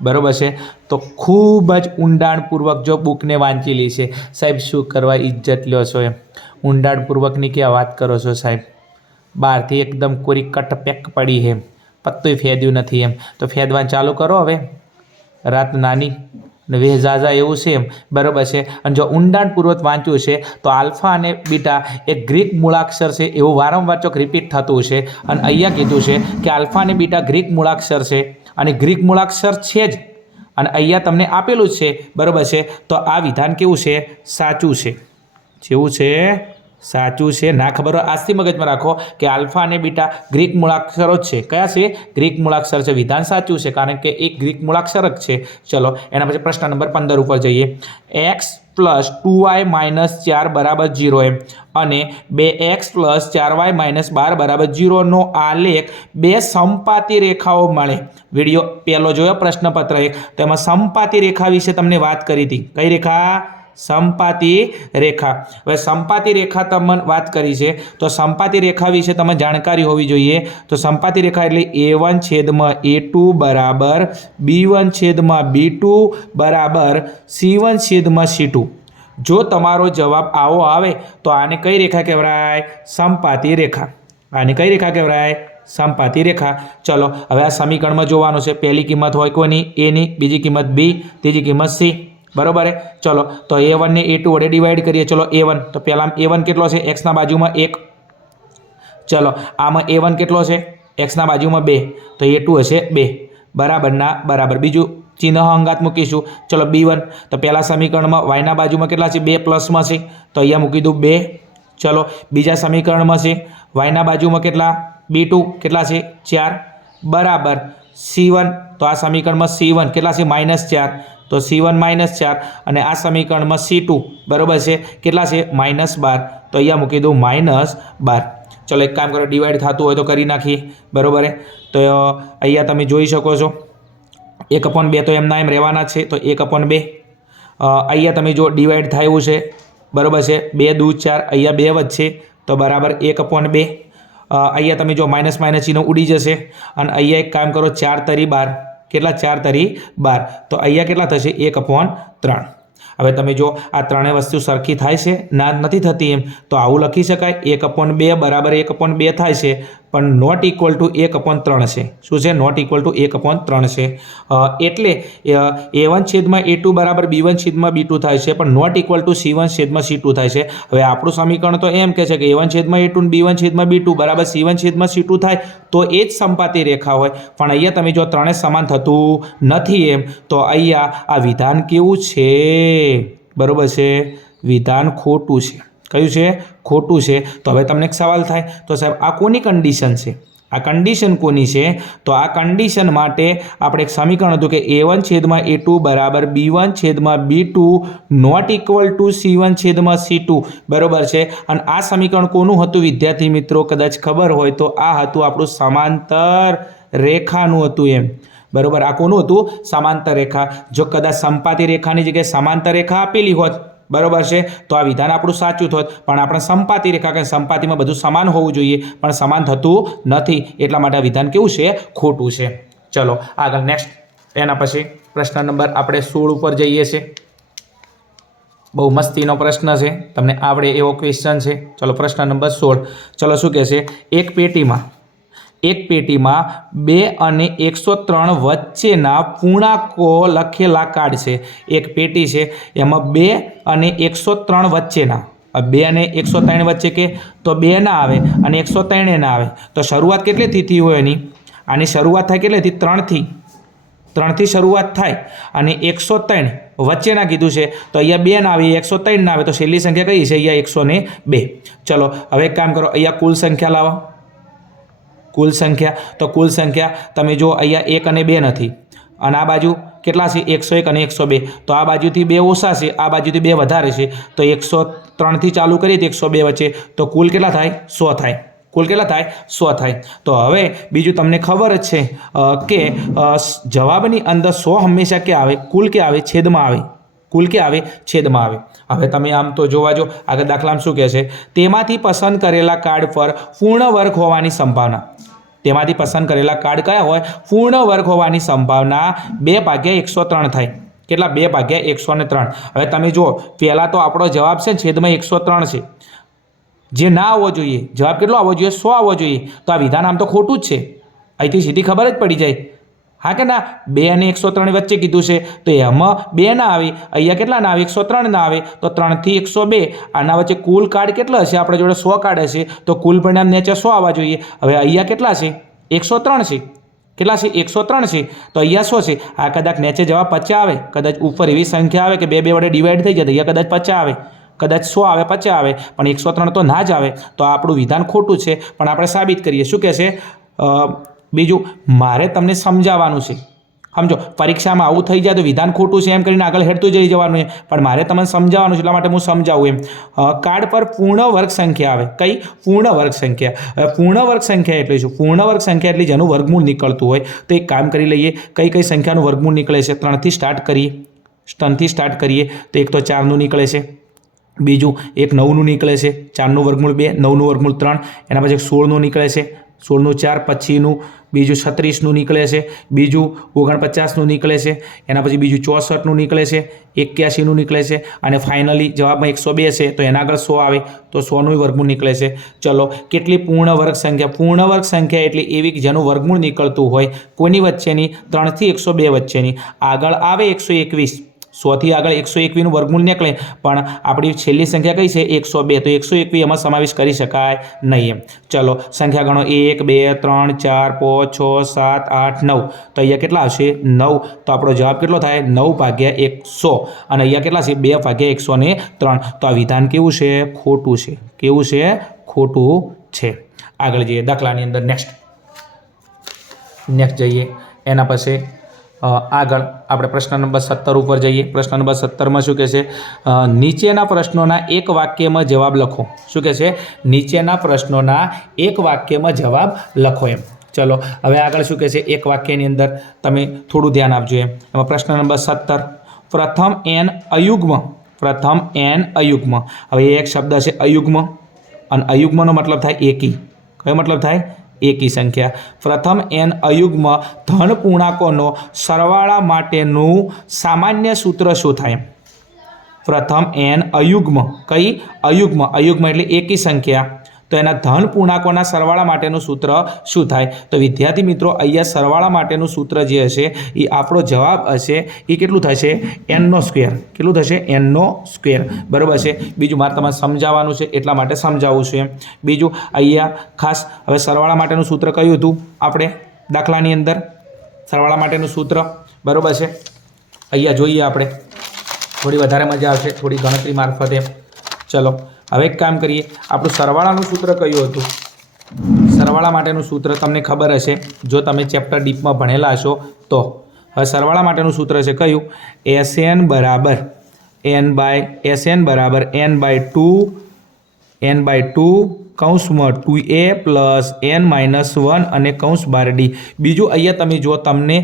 बरोबर है, तो खूब ज ऊंडाणपूर्वक जो बुक ने वांचेली छे। साहेब शुं करवा इज्जत ल्यो छो एम? ऊंडाणपूर्वकनी क्या बात करो छो साहेब? बहारथी एकदम कोरी कट पेक पड़ी है, पत्तोय फेद्युं नथी एम। तो फेदवान चालू करो हवे। रात नानी ने वेह ઝાઝા એવું છે એમ બરોબર છે। અને જો ઊંડાણપૂર્વક વાંચ્યું છે તો આલ્ફા અને બીટા એક ગ્રીક મૂળાક્ષર છે એવું વારંવાર ચોક રિપીટ થતું છે। અને અહીંયા કીધું છે કે આલ્ફા અને બીટા ગ્રીક મૂળાક્ષર છે અને ગ્રીક મૂળાક્ષર છે જ, અને અહીંયા તમને આપેલું જ છે બરોબર છે। તો આ વિધાન કેવું છે? સાચું છે। કેવું છે? साचू है। ना खबर हो आज थी मगज में राखो कि आल्फा और बीटा ग्रीक मूळाक्षरो छे। क्या है? ग्रीक मूळाक्षर है। विधान साचू है कारण के एक ग्रीक मूळाक्षर है। चलो एना पछी प्रश्न नंबर 15 पर जाइए। x + 2y - 4 = 0 एम अने 2x + 4y - 12 = 0 नो आलेख बे समपाती रेखाओ मळे। विडियो पहलो जोयो प्रश्नपत्र 1 तो एमां समपाती रेखा विषे तमने बात करी थी। कई रेखा? समपाती रेखा। हवे समपाती रेखा तमने बात करी है तो समपाती रेखा विषे तमे जाणकारी होवी जोईए। तो समपाती रेखा एटले a1/a2 बराबर b1/b2 बराबर c1/c2। जो तमारो जवाब आवो आवे तो आने कई रेखा कहेवाय? समपाती रेखा। आने कई रेखा कहेवाय? समपाती रेखा। चलो हवे आ समीकरण में जोवानुं छे। पहली किंमत होय कोनी? ए नी, बीजी किंमत बी, तीजी किंमत सी बराबर है। चलो तो a1 ने a2 वडे डिवाइड करिए। चलो a1 तो पहला a1 केटलो छे? x ना बाजू में 1। चलो आम a1 केटलो छे? x ना बाजू में 2 तो a2 हशे 2 बराबर ना बराबर। बीजू चिन्ह अंगात मूकीशुं। चलो b1 तो पहला समीकरण में y ना बाजू में केटला छे? 2 प्लस में छे तो अहींया मूकी दऊं 2। चलो बीजा समीकरण में छे y ना बाजू में केटला? b2 केटला छे? 4 बराबर c1 तो आ समीकरण में c1 केटला छे? -4 तो c1 -4 अने आ समीकरण में c2 बराबर है केटला छे? -12 तो अहींया मूकी दऊं -12। चलो एक काम करो, डिवाइड थतुं होय तो करी नाखीए बराबर है। तो अहींया तमे जोई शको छो 1/2 तो एमना एम रहेवाना छे तो 1/2। अहींया तमे जो डिवाइड थाय एवुं छे बराबर है। 2 × 2 = 4 अहींया 2 वच्चे तो बराबर 1/2। अहींया तमे जो माइनस माइनस चिन्ह उड़ी जशे अने अहींया एक काम करो 4 × 12 केटला? 4 × 12 तो अहींया केटला थशे? 1/3। हवे तमे जो आ त्रणेय वस्तु सरखी थाय छे ना नथी थती एम तो आवुं लखी शकाय 1/2 बराबर 1/2 थाय छे पण नॉट इक्वल टू 1/3 छे। शुं छे? नॉट इक्वल टू 1/3 छे। एटले a1/a2 बराबर b1/b2 थाय छे पण नॉट इक्वल टू c1/c2 थाय छे। हवे आपणुं समीकरण तो एम कहे छे के a1/a2 ने b1/b2 बराबर c1/c2 थाय तो ए ज समपाती रेखा होय। पण अहींया तमे जो त्रणेय समान थतुं नथी एम तो अहींया आ विधान केवुं छे? बरोबर है। विधान खोटू है। क्यू है? खोटू है। तो हवे तमने एक सवाल थाय तो साहेब आ कोनी कंडीशन है? आ कंडीशन कोनी है? तो आ कंडीशन माटे आपणे एक समीकरण हतुं के a1/a2 बराबर b1/b2 not equal to c1/c2 बरोबर है। अने आ समीकरण कोनुं हतुं विद्यार्थी मित्रों? कदाच खबर होय तो आ हतुं आपणुं समांतर रेखानुं हतुं एम बराबर। आ कोनुं हतुं? समांतर रेखा। जो कदाच समपाती रेखानी जग्याए समांतर रेखा आपेली होत बराबर है तो आ विधान आपणुं साचुं थोत। पण आपणे समपाती रेखा के समपाती में बधुं समान होवुं जोईए पण समान थतुं नथी एटला माटे आ विधान केवुं छे? खोटुं छे। चलो आगळ नेक्स्ट एना पछी प्रश्न नंबर आपणे 16 पर जईए छे। बहु मस्तीनो प्रश्न छे, तमने आवडे एवो क्वेश्चन छे। चलो प्रश्न नंबर 16। चलो शुं कहे छे? एक पेटी में 2 અને 103 वच्चेना पूर्णांको लखेला काढ छे। एक पेटी है एमां 2 અને 103 वच्चेना 2 અને 103 વચ્ચે કે તો 2 ના આવે અને 103 ના આવે. તો શરૂઆત કેટલેથી થઈ હોય એની? આની શરૂઆત થાય કેટલેથી? 3થી. 3થી શરૂઆત થાય અને 103 વચ્ચેના કીધું છે તો અહીંયા 2 ના આવે, 103 ના આવે, તો છેલ્લી સંખ્યા કઈ છે? અહીંયા 102. ચલો હવે એક કામ કરો, અહીંયા કુલ સંખ્યા લાવો. કુલ સંખ્યા, તો કુલ સંખ્યા તમે જો અહીંયા 1 અને 2 નથી અને આ બાજુ કેટલા છે? 101 અને 102. તો આ બાજુથી 2 ઓછા છે, આ બાજુથી 2 વધારે છે. તો 103થી ચાલુ કરીએ તો 102 વચ્ચે, તો કુલ કેટલા થાય? 100 થાય. કુલ કેટલા થાય? 100 થાય. તો હવે બીજું તમને ખબર જ છે કે જવાબની અંદર 100 હંમેશા કે આવે? કુલ કે આવે? છેદમાં આવે. કુલ કે આવે? છેદમાં આવે. હવે તમે આમ તો જોવા જો આગળ દાખલામાં શું કહે છે? તેમાંથી પસંદ કરેલા કાર્ડ પર પૂર્ણ વર્ગ હોવાની સંભાવના. તેમાંથી પસંદ કરેલા કાર્ડ કયા હોય? પૂર્ણ વર્ગ હોવાની સંભાવના 2/103 થાય. કેટલા? 2/103. હવે તમે જુઓ, પહેલાં તો આપણો જવાબ છે ને છેદમાં 103 છે, જે ના આવવો જોઈએ. જવાબ કેટલો આવવો જોઈએ? 100 આવવો જોઈએ. તો આ વિધાન આમ તો ખોટું જ છે. અહીંથી સીધી ખબર જ પડી જાય, હા કે ના? 2 અને 103 વચ્ચે કીધું છે તો એમાં 2 ના આવે, અહીંયા કેટલા ના આવે? 103 ના આવે. તો 3થી 102, આના વચ્ચે કુલ કાર્ડ કેટલા હશે? આપણા જોડે 100 કાર્ડ હશે, તો કુલ પરિણામ નીચે 100 આવવા જોઈએ. હવે અહીંયા કેટલા છે? 103 છે. કેટલા છે? 103 છે. તો અહીંયા 100 છે. આ કદાચ નીચે જવાબ 50 આવે, કદાચ ઉપર એવી સંખ્યા આવે કે 2 વડે ડિવાઈડ થઈ જાય, અહીંયા કદાચ 50 આવે, કદાચ 100 આવે, 50 આવે, પણ 103 તો ના જ આવે. તો આપણું વિધાન ખોટું છે, પણ આપણે સાબિત કરીએ. શું કહે છે? બીજું મારે તમને સમજાવવાનું છે. સમજો, પરીક્ષામાં આવું થઈ જાય તો વિધાન ખોટું છે એમ કરીને આગળ હેડતું જઈ જવાનું છે, પણ મારે તમને સમજાવવાનું છે, એટલા માટે હું સમજાવું એમ. કાર્ડ પર પૂર્ણ વર્ગ સંખ્યા આવે. કઈ? પૂર્ણ વર્ગ સંખ્યા. પૂર્ણ વર્ગ સંખ્યા એટલે શું? પૂર્ણ વર્ગ સંખ્યા એટલે જેનું વર્ગમૂળ નીકળતું હોય. તો એક કામ કરી લઈએ, કઈ કઈ સંખ્યાનું વર્ગમૂળ નીકળે છે? 3થી સ્ટાર્ટ કરીએ. 3થી સ્ટાર્ટ કરીએ તો એક તો 4નું નીકળે છે, બીજું એક 9નું નીકળે છે, 4નું વર્ગમૂળ 2, 9નું વર્ગમૂળ 3, એના પછી 16નું નીકળે છે, 16નું 4, પછીનું બીજું 36નું નીકળે છે, બીજું 49નું નીકળે છે, એના પછી બીજું 64નું નીકળે છે, 81નું નીકળે છે, અને ફાઇનલી જવાબમાં 102 છે તો એના આગળ 100 આવે તો 100નું વર્ગમૂળ નીકળે છે. ચલો, કેટલી પૂર્ણ વર્ગ સંખ્યા? પૂર્ણ વર્ગ સંખ્યા એટલે એવી કે જેનું વર્ગમૂળ નીકળતું હોય. કોની વચ્ચેની? 3થી 102 વચ્ચેની. આગળ આવે 121, 100થી આગળ 121નું વર્ગમૂળ નીકળે, પણ આપણી છેલ્લી સંખ્યા કઈ છે? 102. તો 121 એમાં સમાવેશ કરી શકાય નહીં એમ. ચલો સંખ્યા ગણો, 1 2 3 4 5 6 7 8 9. તો અહીંયા કેટલા આવશે? 9. તો આપણો જવાબ કેટલો થાય? 9/100. અને અહીંયા કેટલા છે? 2/103. તો આ વિધાન કેવું છે? ખોટું છે. કેવું છે? ખોટું છે. આગળ જઈએ દાખલાની અંદર. નેક્સ્ટ જઈએ એના પછી આગળ આપણે પ્રશ્ન નંબર 17 ઉપર જઈએ. પ્રશ્ન નંબર 17માં શું કહે છે? નીચેના પ્રશ્નોના એક વાક્યમાં જવાબ લખો. શું કહે છે? નીચેના પ્રશ્નોના એક વાક્યમાં જવાબ લખો એમ. ચલો હવે આગળ શું કહે છે? એક વાક્યની અંદર તમે થોડું ધ્યાન આપજો એમ. એમાં પ્રશ્ન નંબર 17, પ્રથમ n અયુગ્મ. પ્રથમ n અયુગ્મ. હવે એક શબ્દ છે અયુગ્મ, અને અયુગ્મનો મતલબ થાય એકી. કયો મતલબ થાય? એકી સંખ્યા. પ્રથમ n અયુગ્મ ધન પૂર્ણાંકોનો સરવાળા માટેનું સામાન્ય સૂત્ર શું થાય? પ્રથમ n અયુગ્મ. કઈ? અયુગ્મ. અયુગ્મ એટલે એકી સંખ્યા. તો એના ધન પૂર્ણાંકોના સરવાળા માટેનું સૂત્ર શું થાય? તો વિદ્યાર્થી મિત્રો, અહીંયા સરવાળા માટેનું સૂત્ર જે હશે એ આપણો જવાબ હશે એ કેટલું થશે? n નો સ્ક્વેર. કેટલું થશે? n નો સ્ક્વેર. બરાબર છે. બીજું મારે તમારે સમજાવવાનું છે એટલા માટે સમજાવું છું એમ. બીજું અહીંયા ખાસ હવે સરવાળા માટેનું સૂત્ર કયું હતું આપણે દાખલાની અંદર? સરવાળા માટેનું સૂત્ર બરાબર છે. અહીંયા જોઈએ આપણે, થોડી વધારે મજા આવશે થોડી ગણતરી મારફતે. ચલો હવે એક કામ કરીએ. આપણું સરવાળાનું સૂત્ર કયું હતું? સરવાળા માટેનું સૂત્ર તમને ખબર હશે જો તમે ચેપ્ટર ડીપમાં ભણેલા હશો તો. હવે સરવાળા માટેનું સૂત્ર છે કયું? Sn બરાબર n/2 કૌંસમાં 2a પ્લસ n-1 અને કૌંસ 12d. બીજું અહીંયા તમે જો તમને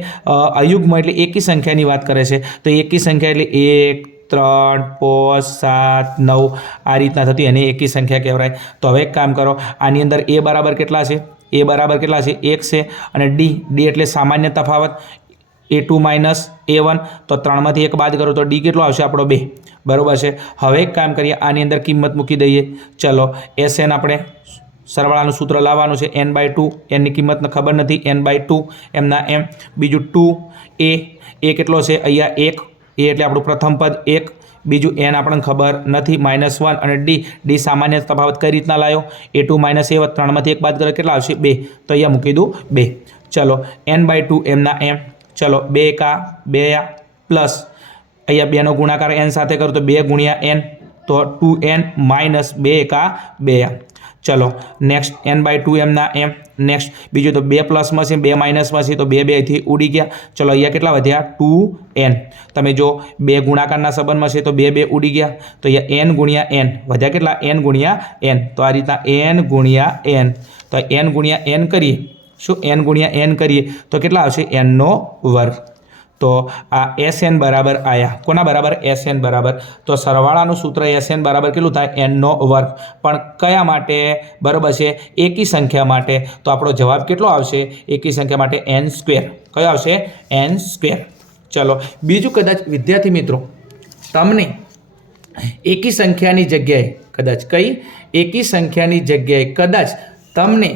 અયુગ્મ એટલે એકી સંખ્યાની વાત કરે છે, તો એકી સંખ્યા એટલે 1 3 5 7 9 આ રીતના થતી એને એકી સંખ્યા કહેવાય. તો હવે એક કામ કરો, આની અંદર a બરાબર કેટલા છે? a બરાબર કેટલા છે? 1 છે. અને d એટલે સામાન્ય તફાવત, a2 માઇનસ a1. તો 3માંથી 1 બાદ કરો તો d કેટલો આવશે આપણો? 2. બરાબર છે. હવે એક કામ કરીએ, આની અંદર કિંમત મૂકી દઈએ. ચલો Sn આપણે સરવાળાનું સૂત્ર લાવવાનું છે. n/2, એની કિંમતને ખબર નથી, n/2 એમના m. બીજું 2a, a કેટલો છે? અહીંયા 1, a એટલે આપણું પ્રથમ પદ 1. બીજું n આપણને ખબર નથી -1 અને d સામાન્ય તફાવત કઈ રીતના લાવ્યો a2 - a1 3માંથી 1 બાદ કરે કેટલા આવશે 2 તો અહીંયા મૂકી દઉં 2 ચલો n/2 એમના m ચલો 2 એકા 2 પ્લસ અહીંયા 2 નો ગુણાકાર n સાથે કરું તો 2 × n તો 2n - 2 એકા 2 ચલો નેક્સ્ટ n/2 એમના m નેક્સ્ટ બીજું તો 2 પ્લસમાં છે 2 માઇનસમાં છે તો 2 2 થી ઉડી ગયા ચલો અહીંયા કેટલા વધ્યા 2n તમે જો 2 ગુણાકારના સંબંધમાં છે તો 2 2 ઉડી ગયા તો અહીંયા n × n વધ્યા કેટલા n × n તો આ રીતના n × n તો n × n કરીએ શું n × n કરીએ તો કેટલા આવશે n નો વર્ગ તો આ Sn બરાબર આયા કોના બરાબર Sn બરાબર તો સરવાળાનું સૂત્ર Sn બરાબર કેટલું થાય n નો વર્ગ પણ કયા માટે બરાબર છે એકી સંખ્યા માટે તો આપણો જવાબ કેટલો આવશે એકી સંખ્યા માટે n² કયો આવશે n². ચલો બીજું કદાચ વિદ્યાર્થી મિત્રો તમને એકી સંખ્યાની જગ્યાએ કદાચ કઈ એકી સંખ્યાની જગ્યાએ કદાચ તમને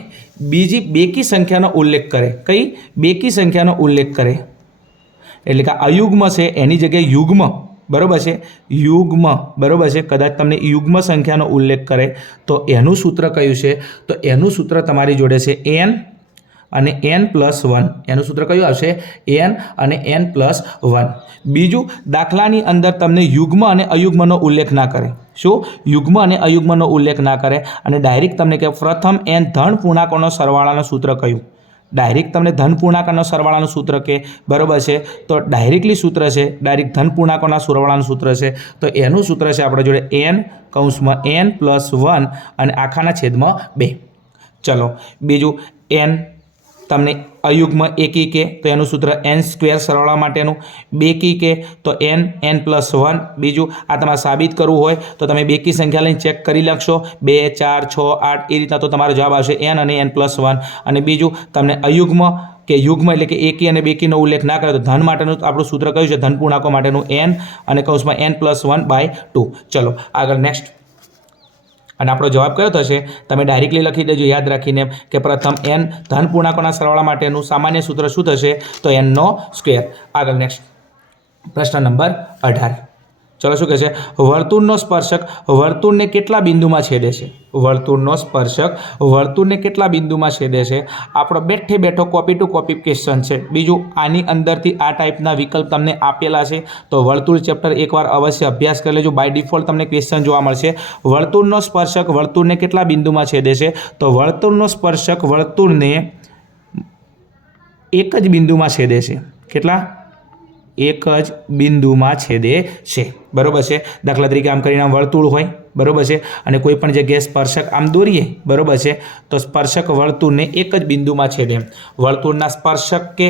બીજી બેકી સંખ્યાનો ઉલ્લેખ કરે કઈ બેકી સંખ્યાનો ઉલ્લેખ કરે એટલે કે અયુગ્મ છે એની જગ્યાએ યુગ્મ બરાબર છે યુગ્મ બરાબર છે કદાચ તમને યુગ્મ સંખ્યાનો ઉલ્લેખ કરે તો એનું સૂત્ર કયું છે તો એનું સૂત્ર તમારી જોડે છે n અને n+1 એનું સૂત્ર કયું આવશે n અને n+1. બીજું દાખલાની અંદર તમને યુગ્મ અને અયુગ્મનો ઉલ્લેખ ના કરે શું યુગ્મ અને અયુગ્મનો ઉલ્લેખ ના કરે અને ડાયરેક્ટ તમને કે પ્રથમ n ધન પૂર્ણાંકોનો સરવાળાનું સૂત્ર કયું ડાયરેક્ટ તમને ધન પૂર્ણાંકોના સરવાળાનું સૂત્ર કે બરાબર છે તો ડાયરેક્ટલી સૂત્ર છે ડાયરેક્ટ ધન પૂર્ણાંકોના સરવાળાનું સૂત્ર છે તો એનું સૂત્ર છે આપણા જોડે n+1 અને આખાના છેદમાં 2 ચલો બીજું n તમને અયુગ્મ એકી કે તો એનું સૂત્ર n² સરવાળા માટેનું બેકી કે તો n+1 બીજું આ તમારે સાબિત કરવું હોય તો તમે બેકી સંખ્યા લઈને ચેક કરી લખશો 2 4 6 8 એ રીતના તો તમારો જવાબ આવશે n અને n+1 અને બીજું તમને અયુગ્મ કે યુગ્મ એટલે કે એકી અને બેકીનો ઉલ્લેખ ના કરે તો ધન માટેનું આપણું સૂત્ર કયું છે ધન પૂર્ણાંકો માટેનું n અને કૌંસમાં n+1/2 ચલો આગળ નેક્સ્ટ અને આપણો જવાબ કયો થશે તમે ડાયરેક્ટલી લખી દેજો યાદ રાખીને કે પ્રથમ n ધન પૂર્ણાંકોના સરવાળા માટેનું સામાન્ય સૂત્ર શું થશે તો n². આગળ નેક્સ્ટ પ્રશ્ન નંબર 18 ચલો શું કહે છે વર્તુળનો સ્પર્શક વર્તુળને કેટલા બિંદુમાં છેદે છે વર્તુળનો સ્પર્શક વર્તુળને કેટલા બિંદુમાં છેદે છે આપણો બેઠે બેઠો કોપી ટુ કોપી ક્વેશ્ચન છે બીજું આની અંદરથી આ ટાઈપના વિકલ્પ તમને આપેલા છે તો વર્તુળ ચેપ્ટર એકવાર અવશ્ય અભ્યાસ કરી લેજો બાય ડિફોલ્ટ તમને ક્વેશ્ચન જોવા મળશે વર્તુળનો સ્પર્શક વર્તુળને કેટલા બિંદુમાં છેદે છે તો વર્તુળનો સ્પર્શક વર્તુળને એક જ બિંદુમાં છેદે છે કેટલા એક જ બિંદુમાં છેદે છે બરાબર છે દાખલા તરીકે આમ કરીને આમ વર્તુળ હોય બરાબર છે અને કોઈ પણ જગ્યાએ સ્પર્શક આમ દોરીએ બરાબર છે તો સ્પર્શક વર્તુળને એક જ બિંદુમાં છેદે વર્તુળના સ્પર્શક કે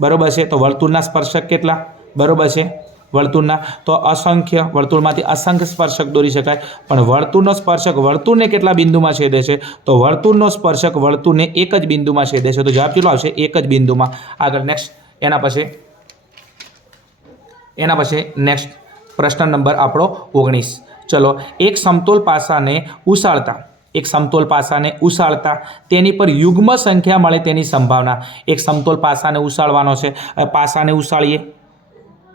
બરાબર છે તો વર્તુળના સ્પર્શક કેટલા બરાબર છે વર્તુળના તો અસંખ્ય વર્તુળમાંથી અસંખ્ય સ્પર્શક દોરી શકાય પણ વર્તુળનો સ્પર્શક વર્તુળને કેટલા બિંદુમાં છેદે છે તો વર્તુળનો સ્પર્શક વર્તુળને એક જ બિંદુમાં છેદે છે તો જવાબ કેટલો આવશે એક જ બિંદુમાં. આગળ નેક્સ્ટ એના પછી નેક્સ્ટ પ્રશ્ન નંબર આપણો 19 ચલો એક સમતોલ પાસાને ઉછાળતા તેની પર યુગ્મ સંખ્યા મળે તેની સંભાવના એક સમતોલ પાસાને ઉછાળવાનો છે પાસાને ઉછાળીએ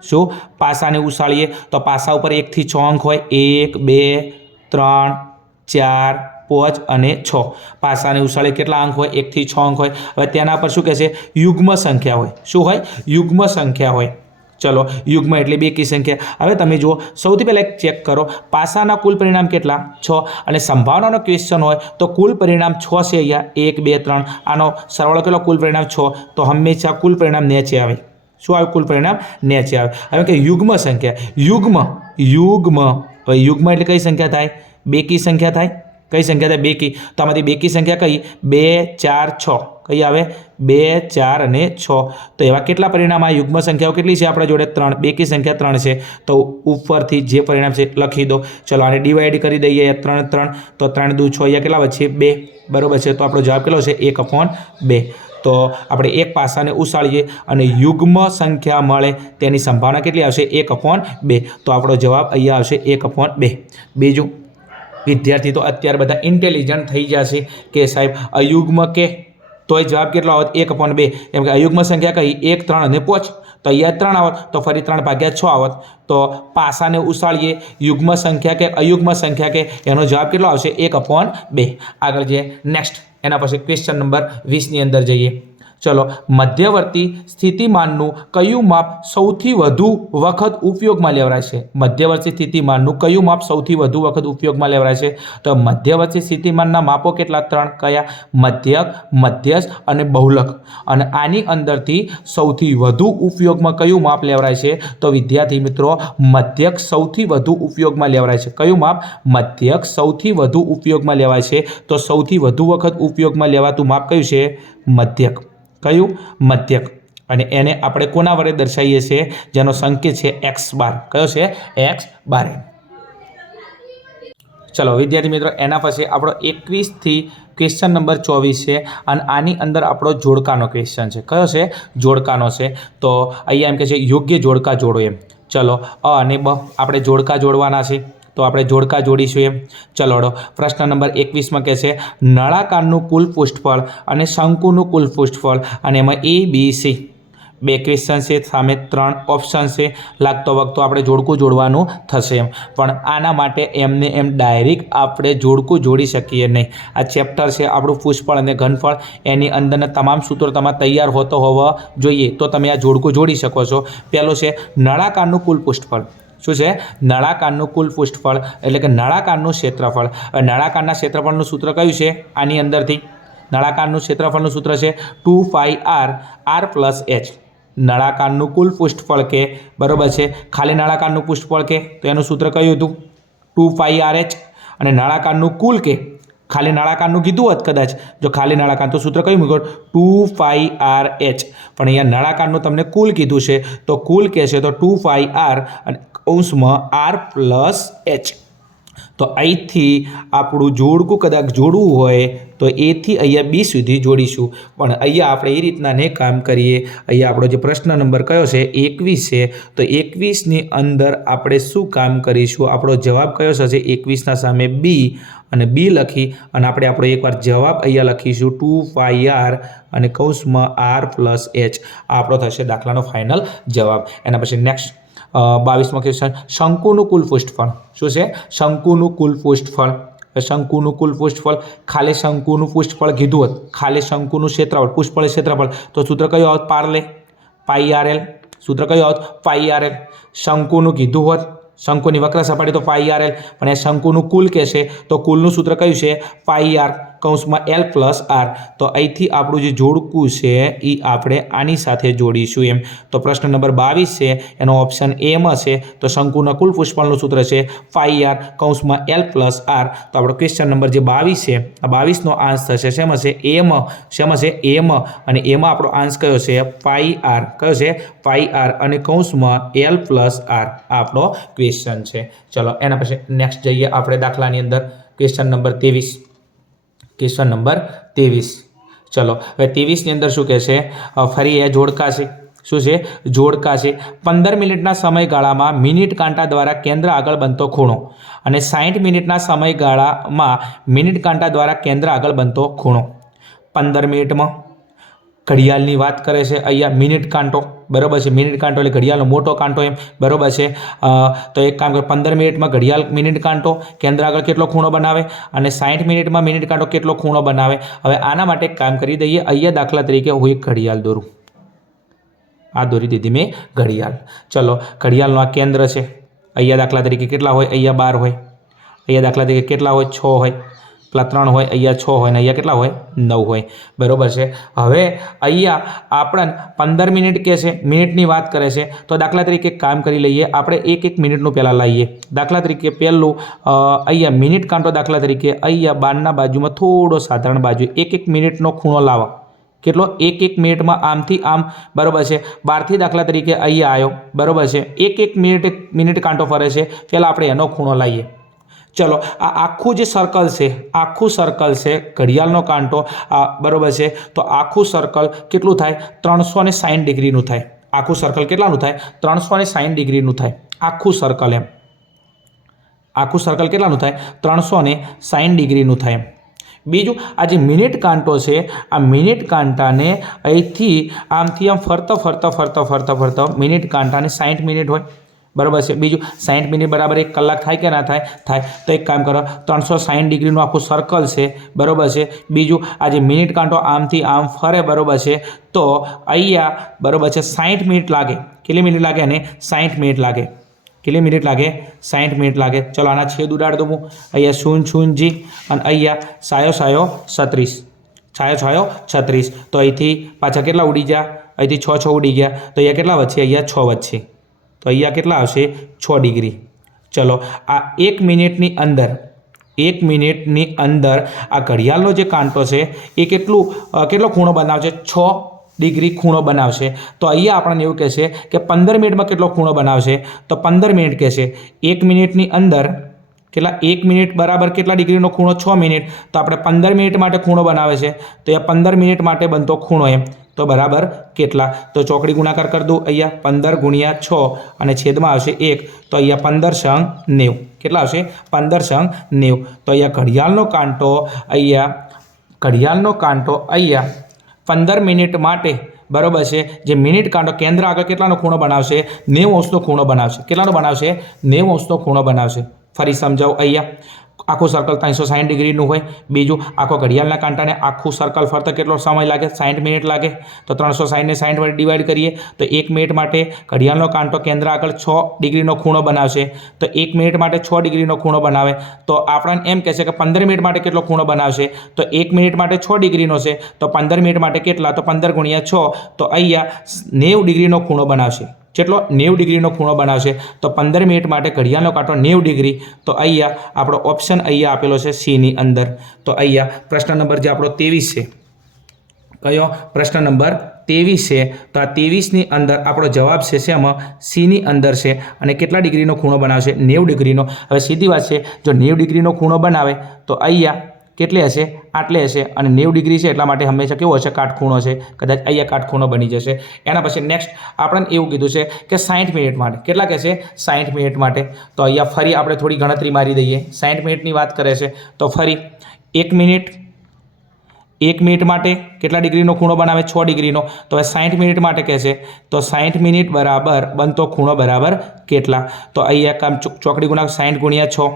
શું પાસાને ઉછાળીએ તો પાસા ઉપર 1 થી 6 અંક હોય 1 2 3 4 5 અને 6 પાસાને ઉછાળીએ કેટલા અંક હોય 1 થી 6 અંક હોય હવે તેના પર શું કહે છે યુગ્મ સંખ્યા હોય શું હોય યુગ્મ સંખ્યા હોય ચલો યુગ્મ એટલે બેકી સંખ્યા હવે તમે જુઓ સૌથી પહેલાં એક ચેક કરો પાસાના કુલ પરિણામ કેટલા 6 અને સંભાવનાનો ક્વેશ્ચન હોય તો કુલ પરિણામ 6 છે અહીંયા 1 2 3 આનો સરવાળો કેટલો કુલ પરિણામ 6 તો હંમેશા કુલ પરિણામ નીચે આવે શું આવે કુલ પરિણામ નીચે આવે હવે કે યુગ્મ સંખ્યા યુગ્મ હવે યુગ્મ એટલે કઈ સંખ્યા થાય બેકી સંખ્યા થાય કઈ સંખ્યા થાય બેકી તો આમાંથી બેકી સંખ્યા કઈ 2 4 6 કઈ આવે 2 4 અને 6 તો એવા કેટલા પરિણામ આ યુગ્મ સંખ્યાઓ કેટલી છે આપણા જોડે 3 બેકી સંખ્યા 3 છે તો ઉપરથી જે પરિણામ છે લખી દો ચલો આને ડિવાઈડ કરી દઈએ 3 3 તો 3 2 6 અહીંયા કેટલા વચ્ચે 2 બરાબર છે તો આપણો જવાબ કેટલો છે 1/2 તો આપણે એક પાસાને ઉછાળીએ અને યુગ્મ સંખ્યા મળે તેની સંભાવના કેટલી આવશે 1/2 તો આપણો જવાબ અહીંયા આવશે 1/2. બીજું વિદ્યાર્થી તો અત્યારે બધા ઇન્ટેલિજન્ટ થઈ જશે કે સાહેબ અયુગ્મ કે તોય જવાબ કેટલો આવત 1/2 કેમ કે અયુગ્મ સંખ્યા કઈ 1 3 અને 5 તો અહીંયા 3 આવત તો ફરી 3/6 આવત। તો પાસાને ઉછાળીએ યુગ્મ સંખ્યા કે અયુગ્મ સંખ્યા કે એનો જવાબ કેટલો આવશે 1/2। આગળ જઈએ નેક્સ્ટ એના પછી ક્વેશ્ચન નંબર 20 ની અંદર જઈએ। ચલો મધ્યવર્તી સ્થિતિમાનનું કયું માપ સૌથી વધુ વખત ઉપયોગમાં લેવરાય છે? મધ્યવર્તી સ્થિતિમાનનું કયું માપ સૌથી વધુ વખત ઉપયોગમાં લેવરાય છે? તો મધ્યવર્તી સ્થિતિમાનના માપો કેટલા? 3 કયા? મધ્યક, મધ્યસ્થ અને બહુલક। અને આની અંદરથી સૌથી વધુ ઉપયોગમાં કયું માપ લેવરાય છે? તો વિદ્યાર્થી મિત્રો મધ્યક સૌથી વધુ ઉપયોગમાં લેવરાય છે। કયું માપ? મધ્યક સૌથી વધુ ઉપયોગમાં લેવાય છે। તો સૌથી વધુ વખત ઉપયોગમાં લેવાતું માપ કયું છે? મધ્યક। કયું? મધ્યક। અને એને આપણે કોના વડે દર્શાવીએ છીએ? જેનો સંકેત છે x12। કયો છે? x12। ચલો વિદ્યાર્થી મિત્રો એના પછી આપણો 21 થી ક્વેશ્ચન નંબર 24 છે અને આની અંદર આપણો જોડકાનો ક્વેશ્ચન છે। કયો છે? જોડકાનો છે। તો અહીંયા એમ કે છે યોગ્ય જોડકા જોડો એમ। ચલો અ અને બ આપણે જોડકા જોડવાના છે તો આપણે જોડકા જોડીશું એમ। ચલો પ્રશ્ન નંબર 21માં કહે છે નળાકારનું કુલ પૃષ્ઠફળ અને શંકુનું કુલ પૃષ્ઠફળ અને એમાં A B C 2 ક્વેશ્ચન છે, સામે 3 ઓપ્શન છે। લાગતો વખતો આપણે જોડકું જોડવાનું થશે એમ, પણ આના માટે એમને એમ ડાયરેક્ટ આપણે જોડકું જોડી શકીએ નહીં। આ ચેપ્ટર છે આપણું પૃષ્ઠફળ અને ઘનફળ, એની અંદરના તમામ સૂત્રો તમારે તૈયાર હોવા જોઈએ તો તમે આ જોડકું જોડી શકો છો। પહેલો છે નળાકારનું કુલ પૃષ્ઠફળ। શું છે? નળાકારનું કુલ પૃષ્ઠફળ એટલે કે નળાકારનું ક્ષેત્રફળ। નળાકારના ક્ષેત્રફળનું સૂત્ર કયું છે? આની અંદરથી નળાકારનું ક્ષેત્રફળનું સૂત્ર છે 2πr r + h। નળાકારનું કુલ પૃષ્ઠફળ કે બરાબર છે, ખાલી નળાકારનું પૃષ્ઠફળ કે તો એનું સૂત્ર કયું હતું? 2πrh। અને નળાકારનું કુલ કે ખાલી નળાકારનું કીધું હોત કદાચ, જો ખાલી નળાકાર તો સૂત્ર કયું મૂક્યું? 2πrh। પણ અહીંયા નળાકારનું તમને કુલ કીધું છે તો કુલ કે છે તો 2πr અને કૌંસમાં r + h। તો અહીંથી આપણું જોડકું કદાચ જોડવું હોય તો એથી અહીંયા બી સુધી જોડીશું, પણ અહીંયા આપણે એ રીતના ને કામ કરીએ। અહીંયા આપણો જે પ્રશ્ન નંબર કયો છે 21 છે, તો 21ની અંદર આપણે શું કામ કરીશું? આપણો જવાબ કયો થશે? 21ના સામે બી અને બી લખી અને આપણે આપણો એકવાર જવાબ અહીંયા લખીશું 2πr અને કૌંસમાં r + h। આપણો થશે દાખલાનો ફાઇનલ જવાબ। એના પછી નેક્સ્ટ 22મો ક્વેશ્ચન શંકુનું કુલ પૃષ્ઠફળ। શું છે? શંકુનું કુલ પૃષ્ઠફળ। શંકુનું કુલ પૃષ્ઠફળ, ખાલી શંકુનું પૃષ્ઠફળ કીધું હોત, ખાલી શંકુનું ક્ષેત્રફળ, પૃષ્ઠફળ ક્ષેત્રફળ તો સૂત્ર કયું આવત? પાર્લે πrl। સૂત્ર કયું આવત? πrl। શંકુનું કીધું હોત, શંકુની વક્ર સપાટી તો πrl, પણ એ શંકુનું કુલ કે છે તો કુલનું સૂત્ર કયું છે? πr કૌંસમાં l + r। તો અહીંથી આપણું જે જોડકું છે એ આપણે આની સાથે જોડીશું એમ। તો પ્રશ્ન નંબર 22 છે એનો ઓપ્શન એમાં છે, તો શંકુના કુલ પૃષ્ઠફળનું સૂત્ર છે πr કૌંસમાં l + r। તો આપણો ક્વેશ્ચન નંબર જે 22 છે આ 22નો આન્સ થશે શેમાં છે? એમાં। શેમાં છે? એમાં। અને એમાં આપણો આન્સ કયો છે? πr। કયો છે? πr અને કૌંસમાં l + r આપણો ક્વેશ્ચન છે। ચલો એના પછી નેક્સ્ટ જઈએ આપણે દાખલાની અંદર ક્વેશ્ચન નંબર 23। ક્વેશ્ચન નંબર 23 ચલો હવે 23ની અંદર શું કહે છે? ફરી એ જોડકા છે। શું છે? જોડકા છે। 15 મિનિટના સમયગાળામાં મિનિટ કાંટા દ્વારા કેન્દ્ર આગળ બનતો ખૂણો અને 60 મિનિટના સમયગાળામાં મિનિટ કાંટા દ્વારા કેન્દ્ર આગળ બનતો ખૂણો। 15 મિનિટમાં ઘડિયાળની વાત કરે છે અહીંયા મિનિટ કાંટો, બરાબર છે? મિનિટ કાંટો એટલે ઘડિયાળનો મોટો કાંટો એમ, બરાબર છે? તો એક કામ કરે 15 મિનિટમાં ઘડિયાળ મિનિટ કાંટો કેન્દ્ર આગળ કેટલો ખૂણો બનાવે અને 60 મિનિટમાં મિનિટ કાંટો કેટલો ખૂણો બનાવે। હવે આના માટે એક કામ કરી દઈએ, અહીંયા દાખલા તરીકે હું એક ઘડિયાળ દોરું, આ દોરી દીધી મેં ઘડિયાળ। ચલો ઘડિયાળનું આ કેન્દ્ર છે, અહીંયા દાખલા તરીકે કેટલા હોય? અહીંયા 12 હોય, અહીંયા દાખલા તરીકે કેટલા હોય? 6 હોય, પેલા 3 હોય, અહીંયા 6 હોય ને અહીંયા કેટલા હોય? 9 હોય, બરાબર છે? હવે અહીંયા આપણને 15 મિનિટ કહે છે, મિનિટની વાત કરે છે, તો દાખલા તરીકે કામ કરી લઈએ આપણે એક મિનિટનું પહેલાં લાવીએ। દાખલા તરીકે પહેલું અહીંયા મિનિટ કાંટો દાખલા તરીકે અહીંયા 12ના બાજુમાં થોડો સાધારણ બાજુ એક મિનિટનો ખૂણો લાવો, કેટલો? એક મિનિટમાં આમથી આમ, બરાબર છે? 12થી દાખલા તરીકે અહીંયા આવ્યો, બરાબર છે? એક મિનિટ કાંટો ફરે છે, પહેલાં આપણે એનો ખૂણો લાવીએ। ચલો આ આખું જે સર્કલ છે, આખું સર્કલ છે ઘડિયાળનો કાંટો, બરાબર છે? તો આખું સર્કલ કેટલું થાય? 360 ડિગ્રીનું થાય। આખું સર્કલ કેટલાનું થાય? 360 ડિગ્રીનું થાય આખું સર્કલ એમ। આખું સર્કલ કેટલાનું થાય? 360 ડિગ્રીનું થાય એમ। बीजू आ जे मिनिट कांटो छे आ मिनिट कांटाने અહીંથી આમથી આમ ફરતા ફરતા ફરતા ફરતા ફરતા મિનિટ કાંટાને 60 મિનિટ હોય बराबर है। बीजू 60 मिनिट बराबर 1 कलाक थाय के ना थाय थाय तो एक काम करो 360 डिग्री आखू सर्कल है बराबर है। बीजू आज मिनिट कांटो आम थी आम फरे बराबर है तो अहींया बराबर है 60 मिनिट लगे। कितनी मिनिट लगे ने 60 मिनिट लगे। कितनी मिनिट लगे 60 मिनिट लगे। चलो आना छेद उडाड़ दूँ अहींया 0 जी और अहींया सायो सायो 36 छायो छायो 36 तो अहींथी पाछा केटला उड़ी गया अहींथी 6 उड़ी गया तो अहींया केटला वच्चे अहींया 6 वच्चे तो अहींया केटला आवशे 6 डिग्री। चलो आ 1 मिनिटनी अंदर 1 मिनिटनी अंदर आ घड़ियाळनो जे कांटो छे ए केटलो खूणो बनावशे 6 डिग्री खूणो बनावशे। तो अहींया आपणे एवुं कहेशे के 15 मिनिटमां केटलो खूणो बनावशे तो 15 मिनिट कहेशे 1 मिनिटनी अंदर केटला 1 मिनिट बराबर केटला डिग्रीनो खूणो 6 मिनिट तो आपणे 15 मिनिट माटे खूणो बनावे छे तो ए 15 मिनिट माटे बनतो खूणो एम तो बराबर केटला तो चौकड़ी गुणाकार कर दूँ अहींया 15 गुणिया 6 अने छेदमां आवशे 1 तो अहींया 15 संग 90 केटला आवशे 15 संग 90 तो अहींया घड़ियाळनो कांटो अहींया 15 मिनिट माटे बराबर है। जे मिनिट कांटो केंद्र आगे केटलानो खूणो बनावशे 90 अंशनो खूणो बनावशे। केटलानो बनावशे 90 अंशनो खूणो बनावशे। फरी समजाव अहींया आखू सर्कल 360 डिग्रीનું હોય। बीजू आखो घड़ियाळना कांटाने आखू सर्कल फरता केटलो समय लागे 60 मिनिट लागे तो 360 ने 60 वडे डिवाइड करिए तो 1 मिनिट माटे घड़ियाळनो कांटो केंद्र आगळ 6 डिग्रीनो खूणो बनावशे तो 1 मिनिट माटे 6 डिग्रीनो खूणो बनावे तो आपणाने एम कहेशे के 15 मिनिट माटे केटलो खूणो बनावशे तो 1 मिनिट माटे 6 डिग्रीनो छे तो 15 मिनिट माटे केटला तो 15 गुणिया 6 तो अहींया 90 डिग्रीनो खूणो बनावशे। જેટલો 90 डिग्रीનો ખૂણો બનાવશે તો 15 મિનિટ માટે ઘડિયાળનો કાંટો 90 डिग्री तो अहींया આપણો ऑप्शन अहींया आपेलो छे सी नी अंदर। तो अहींया प्रश्न नंबर जे આપણો 23 છે कयो प्रश्न नंबर 23 है तो आ 23 नी अंदर आपणो जवाब है शेमां सी नी अंदर है अने केटला डिग्रीनो खूणो बनावशे 90 डिग्रीनो। हवे सीधी वात छे जो 90 डिग्रीनो खूणो बनावे तो अहींया केटले हशे आटले हशे अने 90 डिग्री है एटला माटे हमेशा केवो हशे काटखूणो छे कदाच अहींया काटखूणो बनी जशे। एना पछी नेक्स्ट आपणे एवुं कीधुं छे के 60 मिनिट माटे केटला कहेशे 60 मिनिट माटे तो अहींया फरी आपणे थोड़ी गणतरी मारी दईए। 60 मिनिटनी वात करे छे तो फरी 1 मिनिट माटे केटला डिग्रीनो खूणो बनावे 6 डिग्रीनो तो हवे 60 मिनिट माटे कहेशे तो 60 मिनिट बराबर बनतो खूणो बराबर केटला तो अहींया काम चौकड़ी गुणाकार 60 गुणिया 6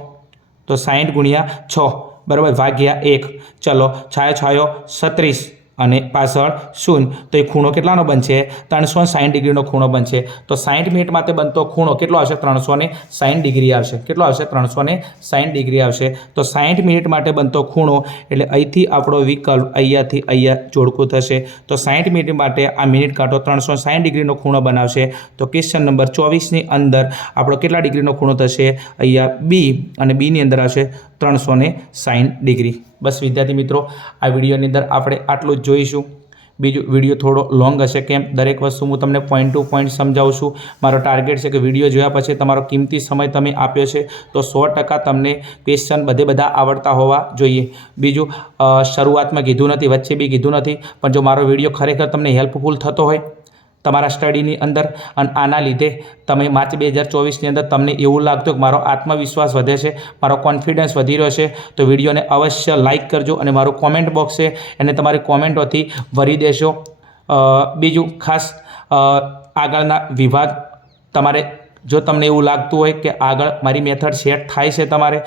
तो 60 गुणिया 6 बराबर भाग्या 1 चलो छायो छायो 36 અને પાછળ 0 તો એ ખૂણો કેટલાનો બનશે 360 ડિગ્રીનો ખૂણો બનશે તો 60 મિનિટ માટે બનતો ખૂણો કેટલો આવશે 360 ડિગ્રી આવશે કેટલો આવશે 360 ડિગ્રી આવશે તો 60 મિનિટ માટે બનતો ખૂણો એટલે અહીંથી આપણો વિકલ્પ અહીંયાથી અહીંયા જોડકું થશે તો 60 મિનિટ માટે આ મિનિટ કાંટો 360 ડિગ્રીનો ખૂણો બનાવશે તો ક્વેશ્ચન નંબર 24 ની અંદર આપણો કેટલા ડિગ્રીનો ખૂણો થશે અહીંયા બી અને બી ની અંદર આવશે 360 ડિગ્રી। बस विद्यार्थी मित्रों आ विडियोनी अंदर आपणे आटलुं ज जोईशुं। बीजो विडियो थोड़ो लॉन्ग हशे केम दरेक वस्तु हूँ तमने पॉइंट टू पॉइंट समझावुं छुं। मारो टार्गेट है कि विडियो जोया पछी तमारो किंमती समय तमे आप्यो छे तो 100% तमने क्वेश्चन बधा आवड़ता होवा जोईए। बीजू शरूआत में कीधुं नथी वच्चे बी कीधुं नथी पण जो मारो विडियो खरेखर तमने हेल्पफुल थतो होय तमारा स्टडीनी अंदर अने आना लीधे तमे मार्च 2024 ની અંદર તમને એવું લાગતું કે મારો આત્મવિશ્વાસ વધે છે મારો કોન્ફિડન્સ વધી રહ્યો છે તો વિડીયોને અવશ્ય લાઇક કરજો અને મારું કોમેન્ટ બોક્સ છે એને તમારી કોમેન્ટોથી ભરી દેશો। બીજું ખાસ આગળના વિભાગ તમારે જો તમને એવું લાગતું હોય કે આગળ મારી મેથડ સેટ થાય છે તમારે